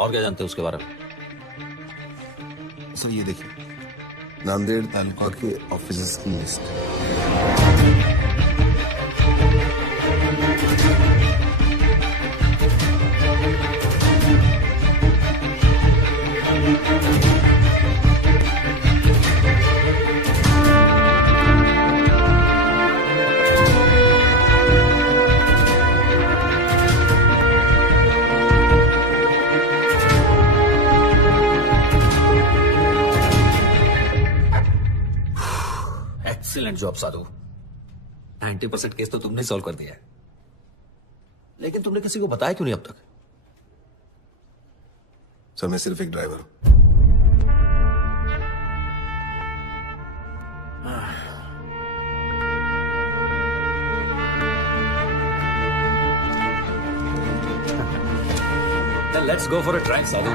और क्या जानते हो उसके बारे में? सर ये देखिए, नांदेड़ तालुका के ऑफिसर्स की लिस्ट। एक्सीलेंट जॉब साधु। 90% केस तो तुमने सॉल्व कर दिया है, लेकिन तुमने किसी को बताया क्यों नहीं अब तक? सर, मैं सिर्फ एक ड्राइवर हूं। Then let's go for a drive, साधु।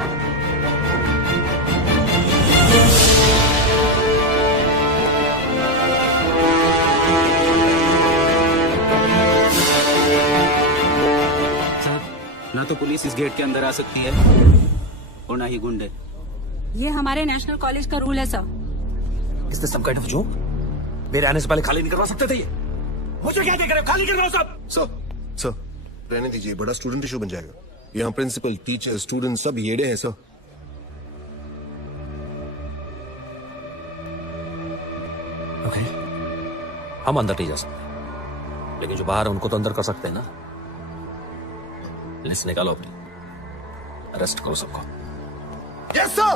ना तो पुलिस इस गेट के अंदर आ सकती है और ना ही गुंडे। ये हमारे नेशनल कॉलेज का रूल है sir. Is this some kind of joke? मेरे आने से पहले खाली नहीं करवा सकते थे ये? मुझे क्या देख रहे हो? खाली करवाओ सब। सर, रहने दीजिए, बड़ा स्टूडेंट इशू बन जाएगा। यहाँ प्रिंसिपल, टीचर, स्टूडेंट सब येड़े हैं सर। ओके, हम अंदर नहीं जा सकते, लेकिन जो बाहर है उनको तो अंदर कर सकते हैं ना। लिस्ट निकालो अपनी, अरेस्ट करो सबको। Yes sir.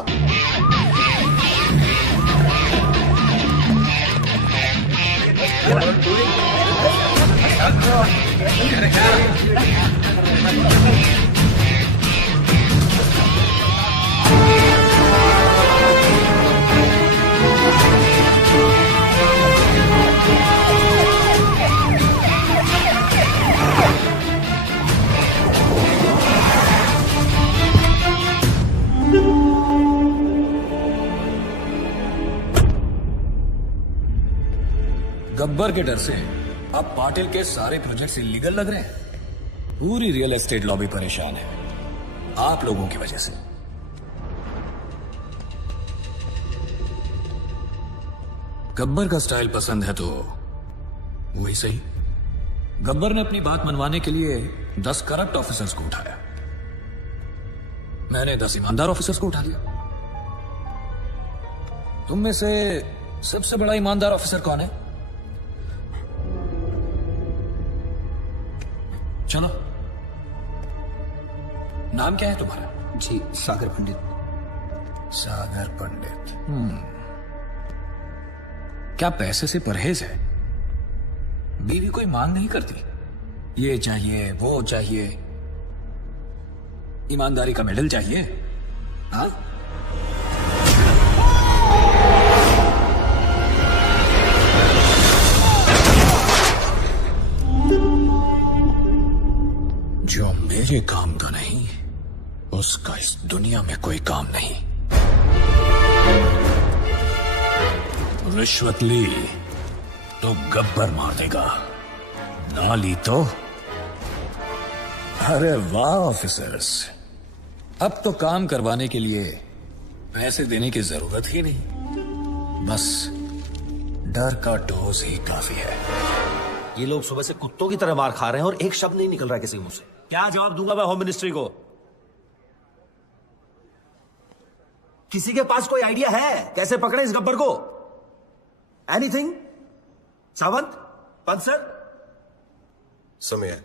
गब्बर के डर से अब पाटिल के सारे प्रोजेक्ट्स इलीगल लग रहे हैं। पूरी रियल एस्टेट लॉबी परेशान है आप लोगों की वजह से। गब्बर का स्टाइल पसंद है तो वही सही। गब्बर ने अपनी बात मनवाने के लिए 10 करप्ट ऑफिसर्स को उठाया, मैंने 10 ईमानदार ऑफिसर्स को उठा लिया। तुम में से सबसे बड़ा ईमानदार ऑफिसर कौन है? चलो नाम क्या है तुम्हारा? जी सागर पंडित। सागर पंडित। क्या पैसे से परहेज है? बीवी कोई मांग नहीं करती, ये चाहिए वो चाहिए, ईमानदारी का मेडल चाहिए? हाँ? जो मेरे काम का नहीं, उसका इस दुनिया में कोई काम नहीं। रिश्वत ली तो गब्बर मार देगा, ना ली तो। अरे वाह ऑफिसर्स, अब तो काम करवाने के लिए पैसे देने की जरूरत ही नहीं, बस डर का डोज ही काफी है। ये लोग सुबह से कुत्तों की तरह मार खा रहे हैं और एक शब्द नहीं निकल रहा है किसी मुंह से। क्या जवाब दूंगा मैं होम मिनिस्ट्री को? किसी के पास कोई आइडिया है कैसे पकड़े इस गब्बर को? एनीथिंग? सावंत, पंत सर? समय है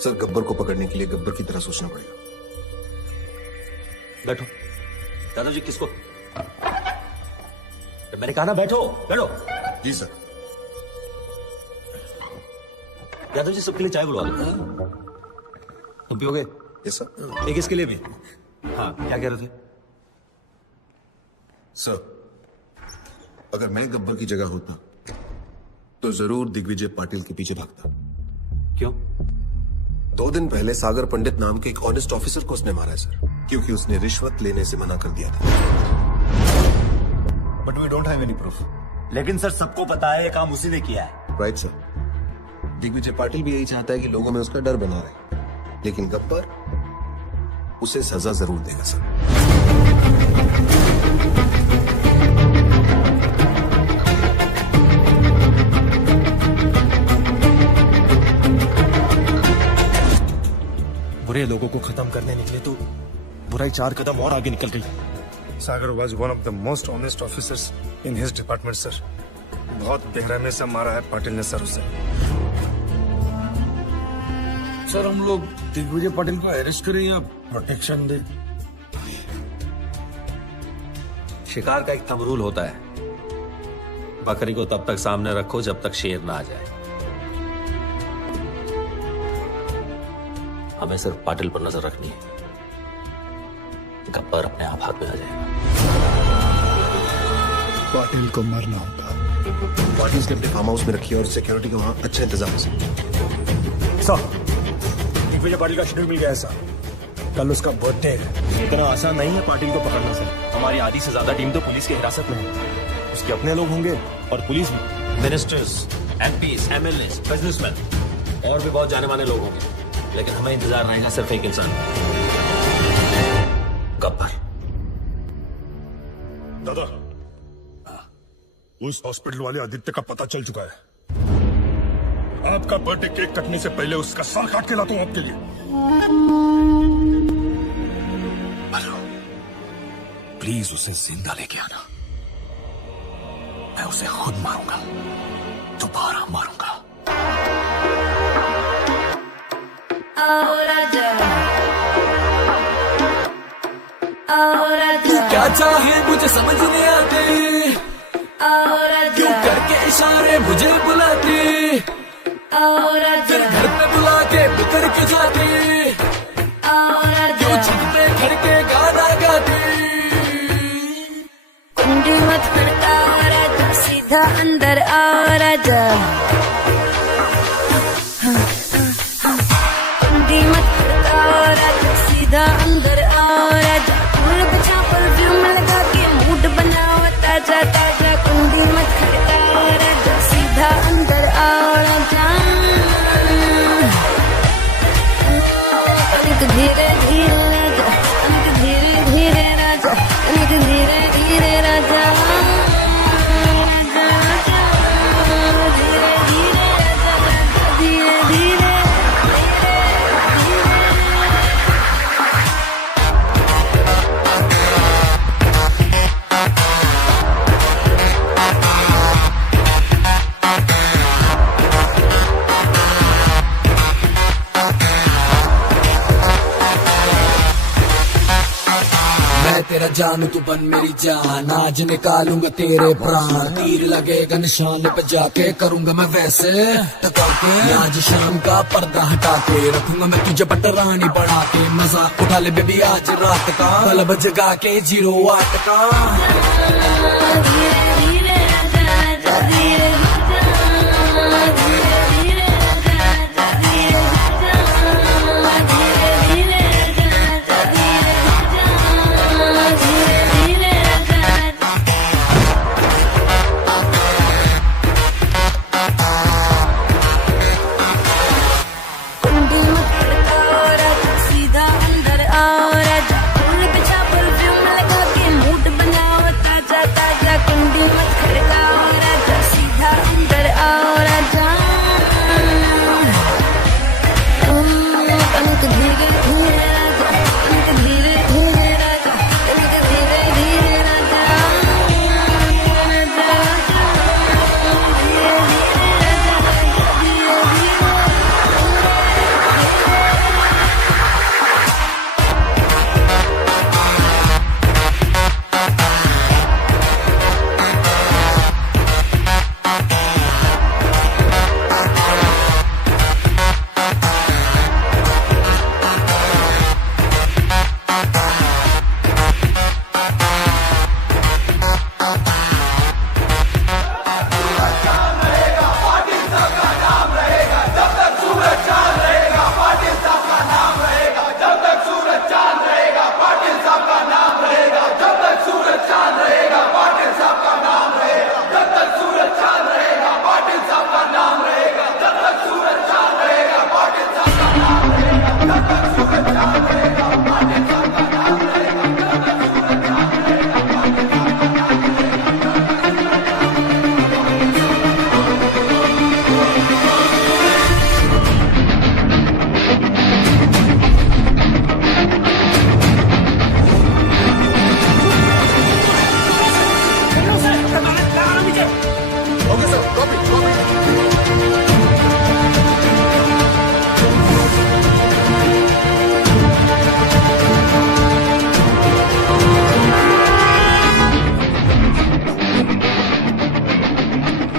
सर, गब्बर को पकड़ने के लिए गब्बर की तरह सोचना पड़ेगा। बैठो दादाजी। किसको? मैंने कहा ना बैठो बैठो। जी सर। यादव जी सबके लिए चाय बुलवा दो। तुम पियोगे? Yes sir. एक इसके लिए भी। हाँ क्या कह रहे थे? सर, अगर मैं गब्बर की जगह होता तो जरूर दिग्विजय पाटिल के पीछे भागता। क्यों? 2 दिन पहले सागर पंडित नाम के एक ऑनेस्ट ऑफिसर को उसने मारा है सर, क्योंकि उसने रिश्वत लेने से मना कर दिया था। But we don't have any proof. लेकिन सर सबको पता है ये काम उसी ने किया है। Right sir. दिग्विजय पाटिल भी यही चाहता है कि लोगों में उसका डर बना रहे, लेकिन गब्बर उसे सजा जरूर देगा सर। बुरे लोगों को खत्म करने निकले तो बुराई 4 कदम और आगे निकल गई। सागर was one of the most honest officers in his department, sir. बहुत बेरहमी से मारा है पाटिल ने सर उसे। सर हम लोग दिग्विजय पाटिल को अरेस्ट करें या प्रोटेक्शन दे? शिकार का एक थंब रूल होता है, बकरी को तब तक सामने रखो जब तक शेर ना आ जाए। हमें सिर्फ पाटिल पर नजर रखनी है, गब्बर अपने आप हाथ में आ जाएगा। पाटिल को मरना होगा। पाटिल ने अपने फार्म हाउस में रखी है और सिक्योरिटी का वहां अच्छा इंतजाम है सर। दिग्विजय पाटिल का शेड्यूल मिल गया है सर, कल उसका बर्थडे है। इतना आसान नहीं है पाटिल को पकड़ना सर। हमारी आधी से ज्यादा टीम तो पुलिस की हिरासत में है, उसके अपने लोग होंगे और पुलिस भी। मिनिस्टर्स, एमपीज, एमएलएस, बिजनेसमैन और भी बहुत जाने माने लोग होंगे, लेकिन हमें इंतजार रहेगा सिर्फ एक इंसान, गब्बर। दादा, उस हॉस्पिटल वाले आदित्य का पता चल चुका है। आपका बर्थडे केक कटने से पहले उसका सर काट के लाता हूं आपके लिए। प्लीज उसे जिंदा लेके आना, मैं उसे खुद मारूंगा, दोबारा मारूंगा। तू क्या चाहे मुझे समझ नहीं आती, क्यों करके इशारे मुझे बुलाती, फिर घर पे बुला के बिगड़ के जाती, क्यों छत पे खड़ के गाना गाती। कुंडी मत खड़का और आजा, सीधा अंदर और आजा। कुंडी मत खड़का और आजा, सीधा अंदर और आजा। फूल बचा परफ्यूम लगा के मूड बनाओ ताजा ताजा। कुंडी मत खड़का और आजा, सीधा अंदर और आजा। तनिक धीरे धीरे राजा, तनिक धीरे धीरे राजा, तनिक धीरे धीरे राजा। धीरे धीरे राजा, धीरे धीरे। मेरा जान तू बन मेरी जान, आज निकालूंगा तेरे प्राण, तीर लगेगा निशान पे जाके करूंगा मैं वैसे टका के, आज शाम का पर्दा हटा के रखूंगा मैं तुझे पटरानी बढ़ा के, मजाक उठा ले बेबी आज रात का, क्लब जगा के 08 का।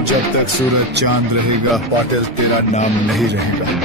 जब तक सूरज चांद रहेगा पाटिल तेरा नाम नहीं रहेगा।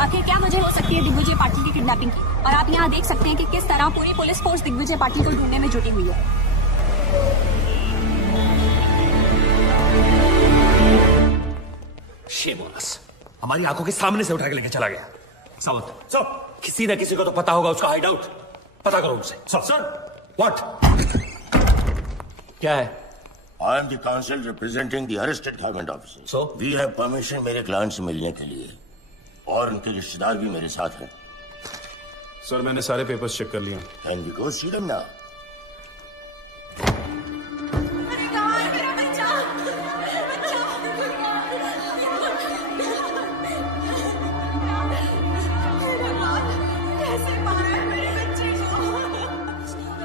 आखिर क्या वजह हो सकती है दिग्विजय पाटिल की किडनैपिंग की, और आप यहाँ देख सकते हैं कि किस तरह पूरी पुलिस फोर्स दिग्विजय पाटिल को ढूंढने में जुटी हुई है। शेमोनस हमारी आंखों के सामने से उठा के लेके चला गया। सावंत सर, किसी न किसी को तो पता होगा उसका हाइड आउट, पता करो उनसे। सर व्हाट क्या है? I am the counsel representing the arrested government officers. So? We have permission मेरे क्लाइंट से मिलने के लिए, और उनके रिश्तेदार भी मेरे साथ हैं। सर मैंने सारे पेपर्स चेक कर लिया। Can we go see them now?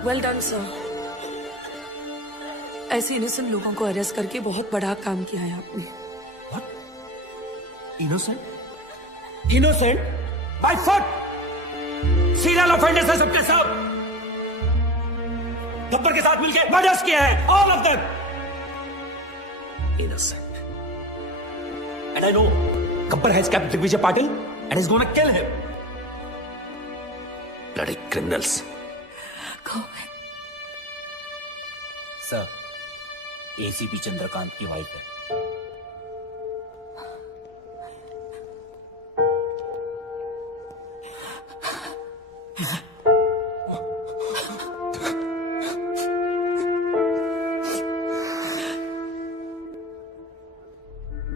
Well done sir, ऐसे इनोसेंट लोगों को अरेस्ट करके बहुत बड़ा काम किया है आपने। Innocent? Innocent? By foot! Serial offenders हैं सबके सब। गब्बर के साथ मिलकर मर्डर्स किए हैं, all of them. Innocent. And I know Gabbar has kept Digvijay Patil and is gonna kill him. Bloody criminals. Sir, ACP Chandrakant की वाइफ है।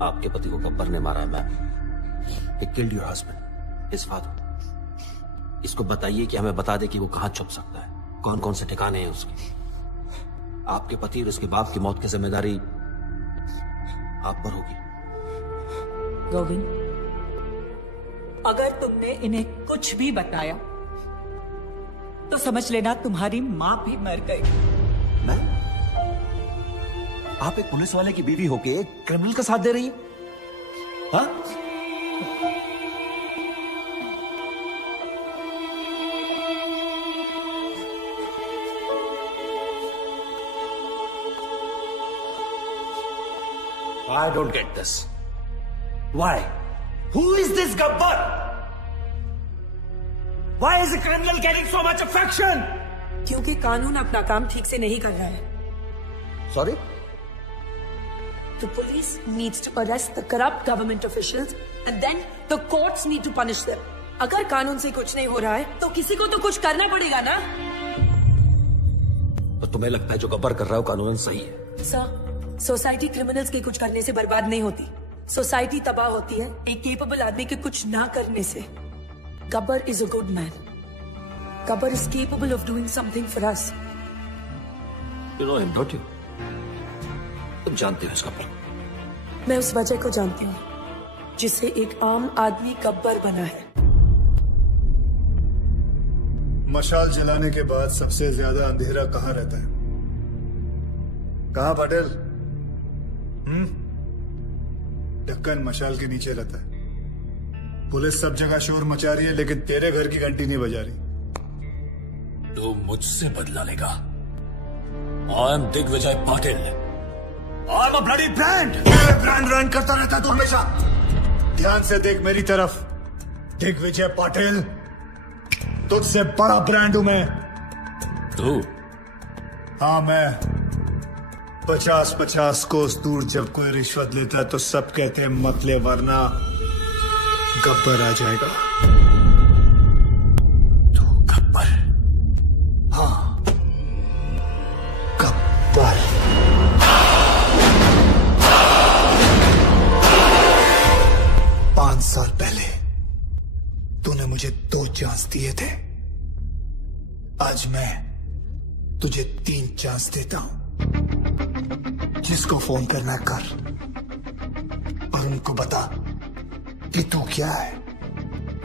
आपके पति को गब्बर ने मारा है ma'am. He killed your husband, his father. इसको बताइए कि हमें बता दे कि वो कहाँ छुप सकता है, कौन कौन से ठिकाने हैं उसके। आपके पति और उसके बाप की मौत की जिम्मेदारी आप पर होगी। गोविंद, अगर तुमने इन्हें कुछ भी बताया तो समझ लेना तुम्हारी माँ भी मर गई। मैं? आप एक पुलिस वाले की बीवी होके एक क्रिमिनल का साथ दे रही है? हाँ? I don't get this. Why? Who is this Gabbar? Why is a criminal getting so much affection? क्योंकि कानून अपना काम ठीक से नहीं कर रहा है। Sorry? The police needs to arrest the corrupt government officials and then the courts need to punish them. अगर कानून से कुछ नहीं हो रहा है तो किसी को तो कुछ करना पड़ेगा ना। तो तुम्हें लगता है जो गब्बर कर रहा है वो कानूनन सही है? सर, सोसाइटी क्रिमिनल्स के कुछ करने से बर्बाद नहीं होती, सोसाइटी तबाह होती है एक केपेबल आदमी के कुछ ना करने से। Gabbar is a good man. Gabbar is capable of doing something for us. You know him, don't you? तुम जानते हो इस गब्बर? मैं उस वजह को जानती हूँ जिससे एक आम आदमी गब्बर बना है। मशाल जलाने के बाद सबसे ज्यादा अंधेरा कहाँ रहता है? कहाँ पटेल? ढक्कन मशाल के नीचे रहता है। पुलिस सब जगह शोर मचा रही है लेकिन तेरे घर की घंटी नहीं बजा रही। तो मुझसे बदला लेगा। I am Digvijay Patil. I am a bloody brand. Brand run करता रहता तू हमेशा। ध्यान से देख मेरी तरफ। दिग्विजय पाटिल, तुझसे बड़ा ब्रांड हूं मैं। तू? हाँ मैं। 50-50 कोस दूर जब कोई रिश्वत लेता है तो सब कहते हैं मत ले वरना गब्बर आ जाएगा। तू गब्बर? हाँ, गब्बर। पांच साल पहले तूने मुझे 2 चांस दिए थे। आज मैं तुझे 3 चांस देता हूं। जिसको फोन करना कर और उनको बता कि तू क्या है।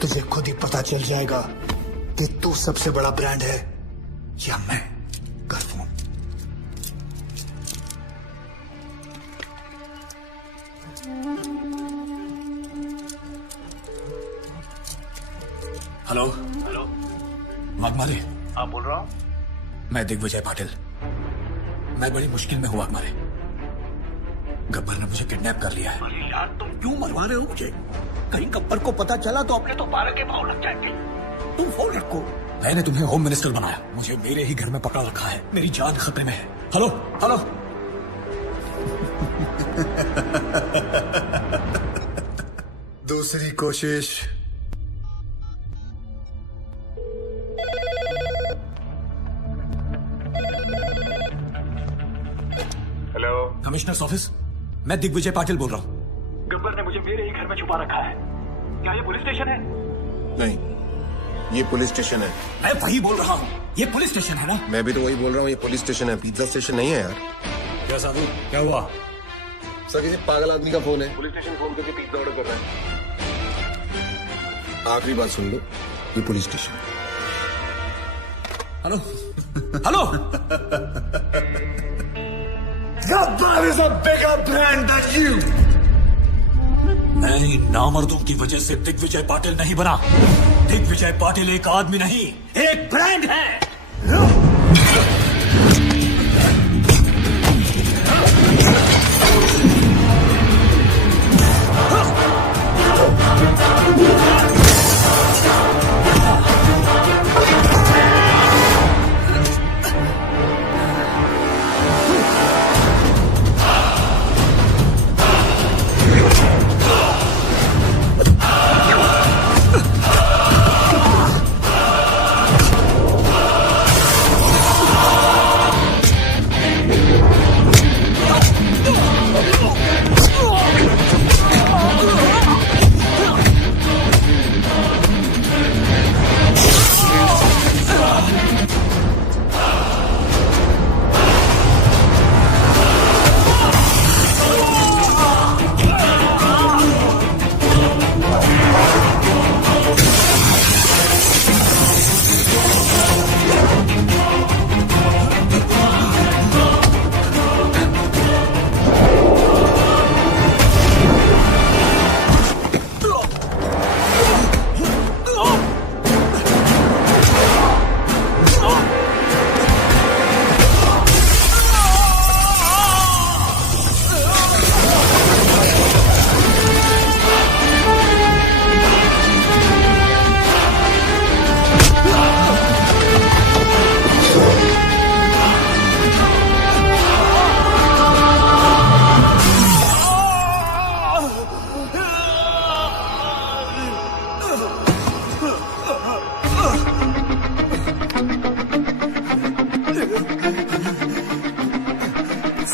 तुझे खुद ही पता चल जाएगा कि तू सबसे बड़ा ब्रांड है या मैं। कर फोन। हेलो। हेलो, वाघमारे? हाँ बोल रहा हूँ। मैं दिग्विजय पाटिल। मैं बड़ी मुश्किल में हूँ वाघमारे। गब्बर ने मुझे किडनैप कर लिया है। अरे यार तुम क्यों मरवा रहे हो मुझे? कहीं गब्बर को पता चला तो अपने तो 12 के भाव लग जाएंगे। तुम फोन रखो। मैंने तुम्हें होम मिनिस्टर बनाया, मुझे मेरे ही घर में पकड़ा रखा है। मेरी जान खतरे में है। Hello hello. दूसरी कोशिश। Hello, commissioners office. मैं दिग्विजय पाटिल बोल रहा हूँ। गब्बर ने मुझे मेरे ही घर में छुपा रखा है। क्या ये पुलिस स्टेशन है? नहीं, ये पुलिस स्टेशन है। मैं वही बोल रहा हूँ, ये पुलिस स्टेशन है ना? मैं भी तो वही बोल रहा हूँ, ये पुलिस स्टेशन है, पिज्जा स्टेशन नहीं है यार। क्या साधु, क्या हुआ? सर किसी पागल आदमी का फोन है। पुलिस स्टेशन फोन करके पिज्जा ऑर्डर कर रहा है। आखिरी बात सुन लो, ये police station. Hello hello. Gabbar is a bigger brand than you. मैं इन नामर्दों की वजह से दिग्विजय पाटिल नहीं बना। दिग्विजय पाटिल एक आदमी नहीं, एक ब्रांड है।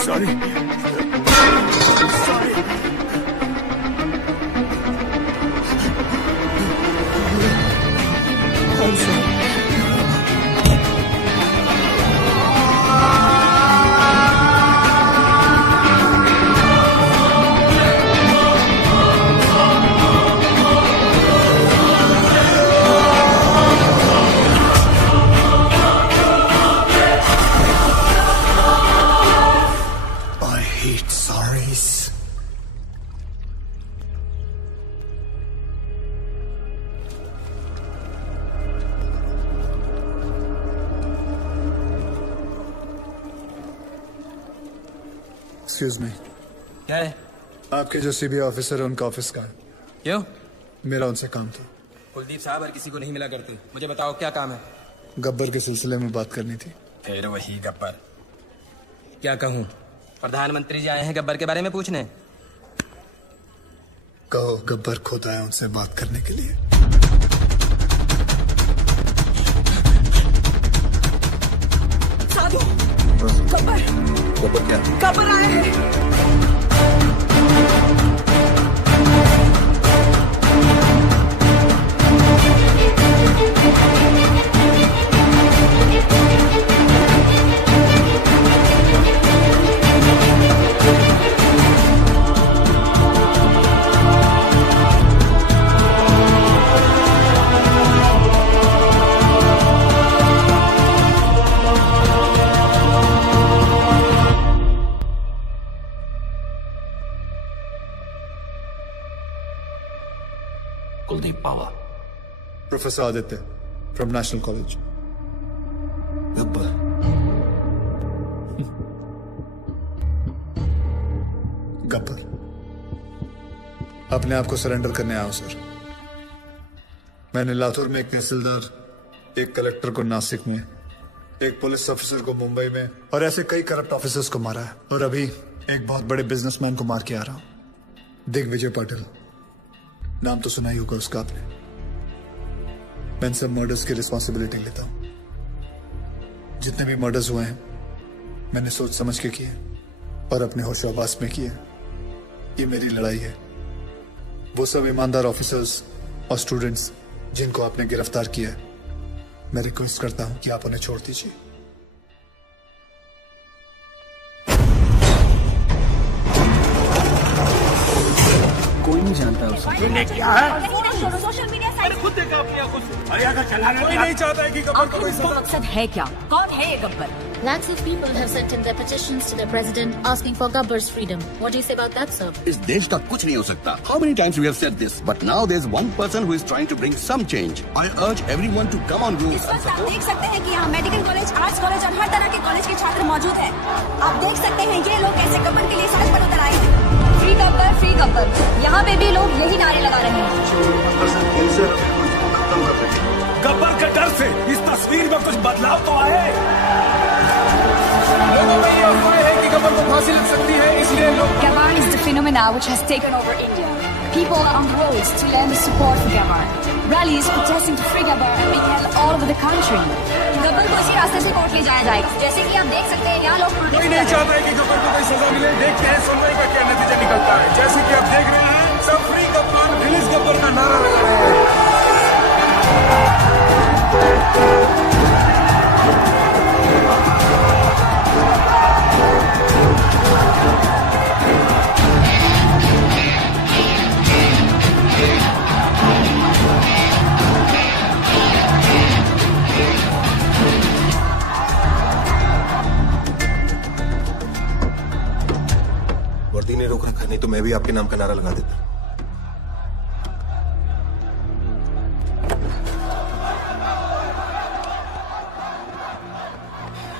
सॉरी एक्सक्यूज मी, क्या है? आपके जो सीबीआई ऑफिसर है उनका ऑफिस का है। क्यों? मेरा उनसे काम था। कुलदीप साहब हर किसी को नहीं मिला करते। मुझे बताओ क्या काम है? गब्बर के सिलसिले में बात करनी थी। फिर वही गब्बर। क्या कहूँ? प्रधानमंत्री जी आए हैं गब्बर के बारे में पूछने। कहो गब्बर खुद आए उनसे बात करने के लिए। साधु, गब्बर गब्बर क्या? गब्बर आए हैं। Kuldeep Pawa. Professor Aditya from national college. Gabbar Gabbar अपने आप को सरेंडर करने आया हूं सर। मैंने लातूर में एक तहसीलदार, एक कलेक्टर को नासिक में, एक पुलिस ऑफिसर को मुंबई में और ऐसे कई करप्ट ऑफिसर्स को मारा है। और अभी एक बहुत बड़े बिजनेसमैन को मार के आ रहा हूं, दिग्विजय पाटिल। नाम तो सुना ही होगा उसका आपने। मैं इन सब मर्डर्स की रिस्पॉन्सिबिलिटी लेता हूं। जितने भी मर्डर्स हुए हैं मैंने सोच समझ के किए और अपने होशाबास में किए। ये मेरी लड़ाई है। वो सब ईमानदार ऑफिसर्स और स्टूडेंट्स जिनको आपने गिरफ्तार किया है, मैं रिक्वेस्ट करता हूं कि आप उन्हें छोड़ दीजिए। कोई नहीं जानता उसे। तूने क्या है? सोशल मीडिया साइट खुद देखा अपनी आंखों से। अरे अगर चलाने कोई नहीं चाहता है कि गब्बर को कोई सजा। मकसद है क्या? कौन है ये Gabbar? Lakhs of people have sent in their petitions to their president asking for Gabbar's freedom. What do you say about that, sir? इस देश का कुछ नहीं हो सकता. How many times we have said this? But now there's one person who is trying to bring some change. I urge everyone to come on rules and आप support. देख सकते हैं कि यहाँ मेडिकल कॉलेज, आर्ट्स कॉलेज और हर तरह के college के छात्र मौजूद हैं। आप देख सकते हैं ये लोग कैसे गब्बर के लिए सड़क पर उतर आए हैं। फ्री गब्बर। यहाँ पे भी लोग यही नारे लगा रहे हैं। गब्बर के डर से इस तस्वीर में कुछ बदलाव तो आए। लोगों में ये अफवाह है कि गब्बर को फांसी लग सकती है, इसलिए लोग Gabbar is the phenomena which has taken over India. People are on the roads to lend their support for Gabbar. Rallies protesting to free Gabbar are being held all over the country. Gabbar को इसी रास्ते से court ले जाया जाएगा। जैसे कि आप देख सकते हैं यहाँ लोग कोई नहीं चाहता है कि गब्बर को कोई सजा मिले। देखते हैं सुनवाई का क्या नतीजा निकलता है। जैसे कि आप देख रहे हैं, सब फ्री गब्बर, रिलीज गब्बर का नारा लगा रहे हैं। वर्दी ने रोक रखा, नहीं तो मैं भी आपके नाम का नारा लगा देता।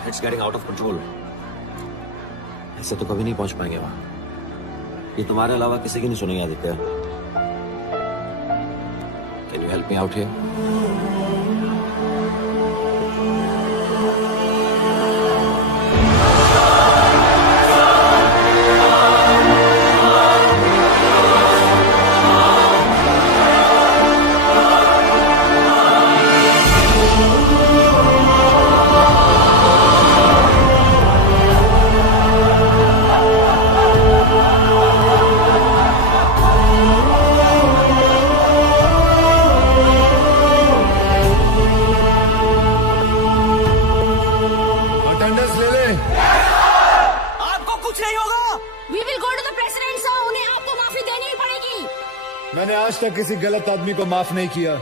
It's getting out of control. ऐसे तो कभी नहीं पहुंच पाएंगे वहां। ये तुम्हारे अलावा किसी की नहीं सुनेंगे Aditya. Can you help me out here? नहीं? आपको कुछ नहीं होगा। We will go to the president, sir. उन्हें आपको माफी देनी ही पड़ेगी। मैंने आज तक किसी गलत आदमी को माफ नहीं किया,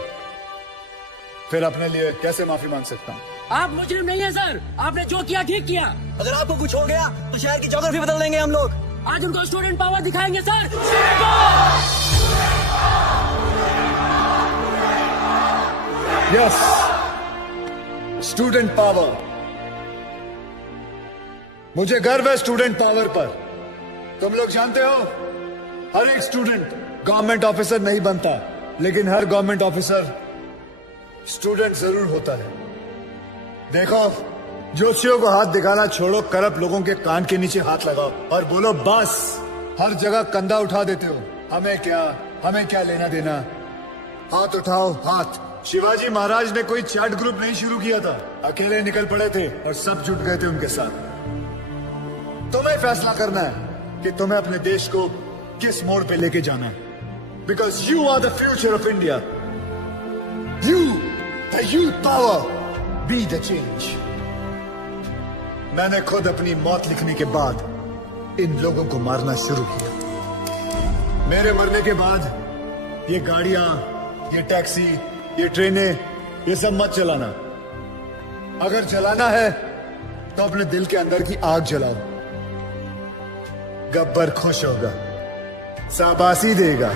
फिर अपने लिए कैसे माफी मांग सकता हूँ? आप मुजरिम नहीं है सर, आपने जो किया ठीक किया। अगर आपको कुछ हो गया तो शहर की ज्योग्राफी बदल देंगे हम लोग। आज उनको स्टूडेंट पावर दिखाएंगे सर। Yes, student power. मुझे गर्व है स्टूडेंट पावर पर। तुम लोग जानते हो, हर एक स्टूडेंट गवर्नमेंट ऑफिसर नहीं बनता, लेकिन हर गवर्नमेंट ऑफिसर स्टूडेंट जरूर होता है। देखो, जोशियों को हाथ दिखाना छोड़ो, करप्ट लोगों के कान के नीचे हाथ लगाओ और बोलो बस। हर जगह कंधा उठा देते हो, हमें क्या लेना देना। हाथ उठाओ, हाथ। शिवाजी महाराज ने कोई चैट ग्रुप नहीं शुरू किया था, अकेले निकल पड़े थे और सब जुट गए थे उनके साथ। तुम्हें फैसला करना है कि तुम्हें अपने देश को किस मोड़ पे लेके जाना है, because you are the future of India. You, the youth power, be the change. मैंने खुद अपनी मौत लिखने के बाद इन लोगों को मारना शुरू किया। मेरे मरने के बाद ये गाड़ियां, ये टैक्सी, ये ट्रेनें, ये सब मत चलाना। अगर चलाना है तो अपने दिल के अंदर की आग जलाओ। गब्बर खुश होगा, शाबाशी देगा।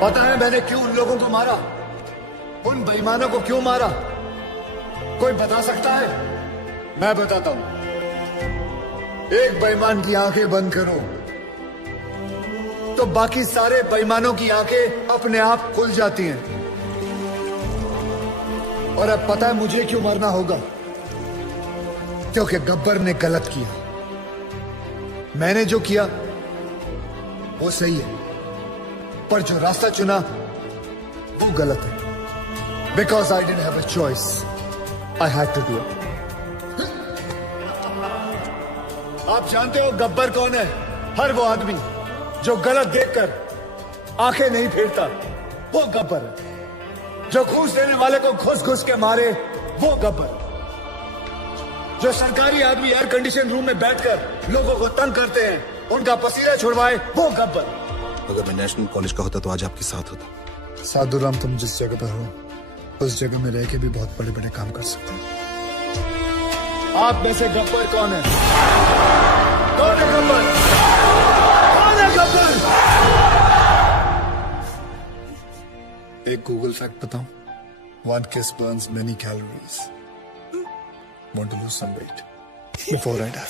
पता है मैंने क्यों उन लोगों को मारा, उन बेईमानों को क्यों मारा? कोई बता सकता है? मैं बताता हूं। एक बेईमान की आंखें बंद करो तो बाकी सारे बेईमानों की आंखें अपने आप खुल जाती हैं। और अब पता है मुझे क्यों मरना होगा? क्योंकि गब्बर ने गलत किया। मैंने जो किया वो सही है, पर जो रास्ता चुना वो गलत है। Because I didn't have a choice, I had to do it. आप जानते हो गब्बर कौन है? हर वो आदमी जो गलत देखकर आंखें नहीं फेरता, वो गब्बर है। जो घूस देने वाले को घुस घुस के मारे, वो गब्बर। जो सरकारी आदमी एयर कंडीशन रूम में बैठकर लोगों को तंग करते हैं, उनका पसीना छुड़वाए, वो गब्बर। अगर मैं नेशनल कॉलेज का होता तो आज आपके साथ होता। साधुराम, तुम जिस जगह पर हो उस जगह में रह के भी बहुत बड़े बड़े काम कर सकते हो। आप में से गब्बर कौन है? कौन है गब्बर? कौन है गब्बर? एक गूगल फैक्ट बताऊं? One kiss burns many calories. Want to lose some weight before I die?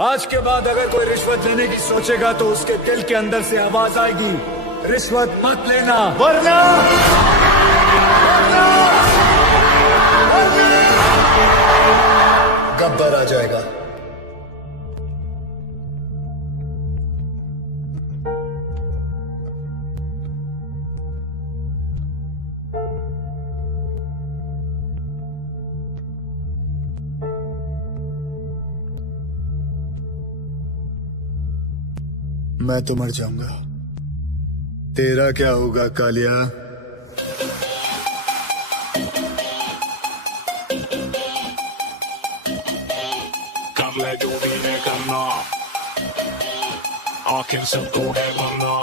आज के बाद अगर कोई रिश्वत लेने की सोचेगा तो उसके दिल के अंदर से आवाज आएगी, रिश्वत मत लेना, वरना गब्बर आ जाएगा। मैं तो मर जाऊंगा, तेरा क्या होगा कालिया? कर ले जो भी है करना, आखिर सबको है मरना।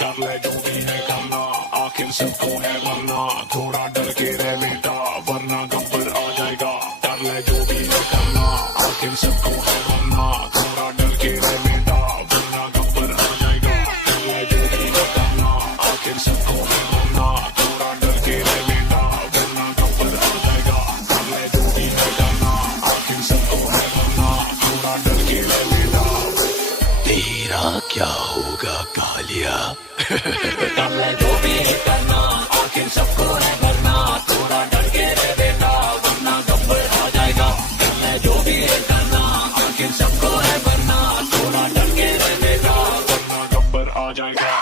कर ले जो भी है करना, आखिर सबको है मरना। थोड़ा डर के रह बेटा, वरना गब्बर आ जाएगा। कर ले जो भी है करना, आखिर सबको है मरना। थोड़ा डर के रह बेटा, वरना गब्बर आ जाएगा। कर ले जो भी है करना, आखिर सबको है मरना। थोड़ा डर के रह बेटा, वरना गब्बर आ जाएगा। कर ले जो भी है करना, आखिर सबको है मरना। थोड़ा डर के रह बेटा, तेरा क्या होगा कालिया? कर ले जो भी है करना, आखिर सबको है मरना। थोड़ा डर के रह बेटा, वरना गब्बर आ जाएगा। कर ले जो भी है करना, आखिर सबको है मरना। थोड़ा डर के रह बेटा, वरना गब्बर आ जाएगा।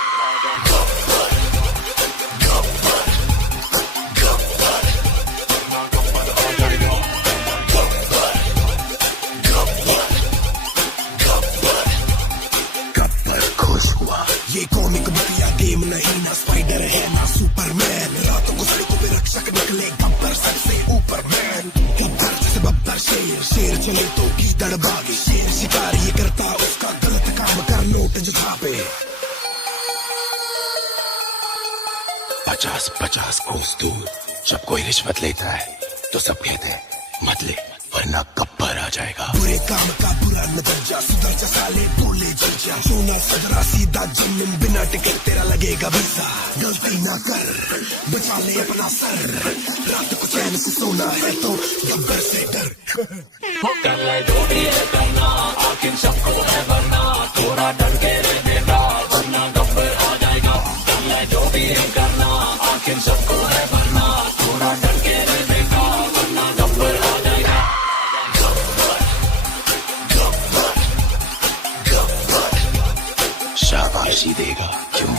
चले तो गीदड़ भागे, शेर शिकार ये करता उसका गलत काम कर नोट जो छापे। 50-50 कोस दूर जब कोई रिश्वत लेता है तो सब कहते हैं मत ले वरना गब्बर आ जाएगा। बुरे काम का बुरा नतीजा, सुधर जा साले बोले जीजा, सोना सदरा सीधा जमीन बिना टिकट तेरा लगेगा वीजा। गलती ना कर बचा ले अपना सर, रात को चैन से सोना है तो गब्बर से डर। कर ले जो भी है करना, आखिर सबको है वरना, थोड़ा डर के रह बेटा वरना गब्बर आ जाएगा। कर ले जो भी है करना, आखिर सबको है वरना, थोड़ा डर के रह बेटा वरना गब्बर आ जाएगा। शाबाशी देगा क्यों?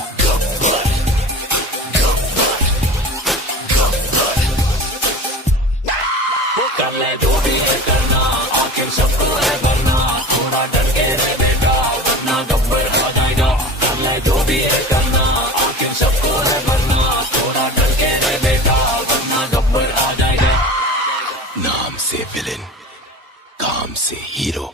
कर ले जो भी है करना, आखिर सबको है वरना, थोड़ा डर के रह बेटा वरना गब्बर आ जाएगा। कर ले जो भी है करना, आखिर सबको है वरना, थोड़ा डर के रह बेटा वरना गब्बर आ जाएगा। नाम से विलेन, काम से हीरो।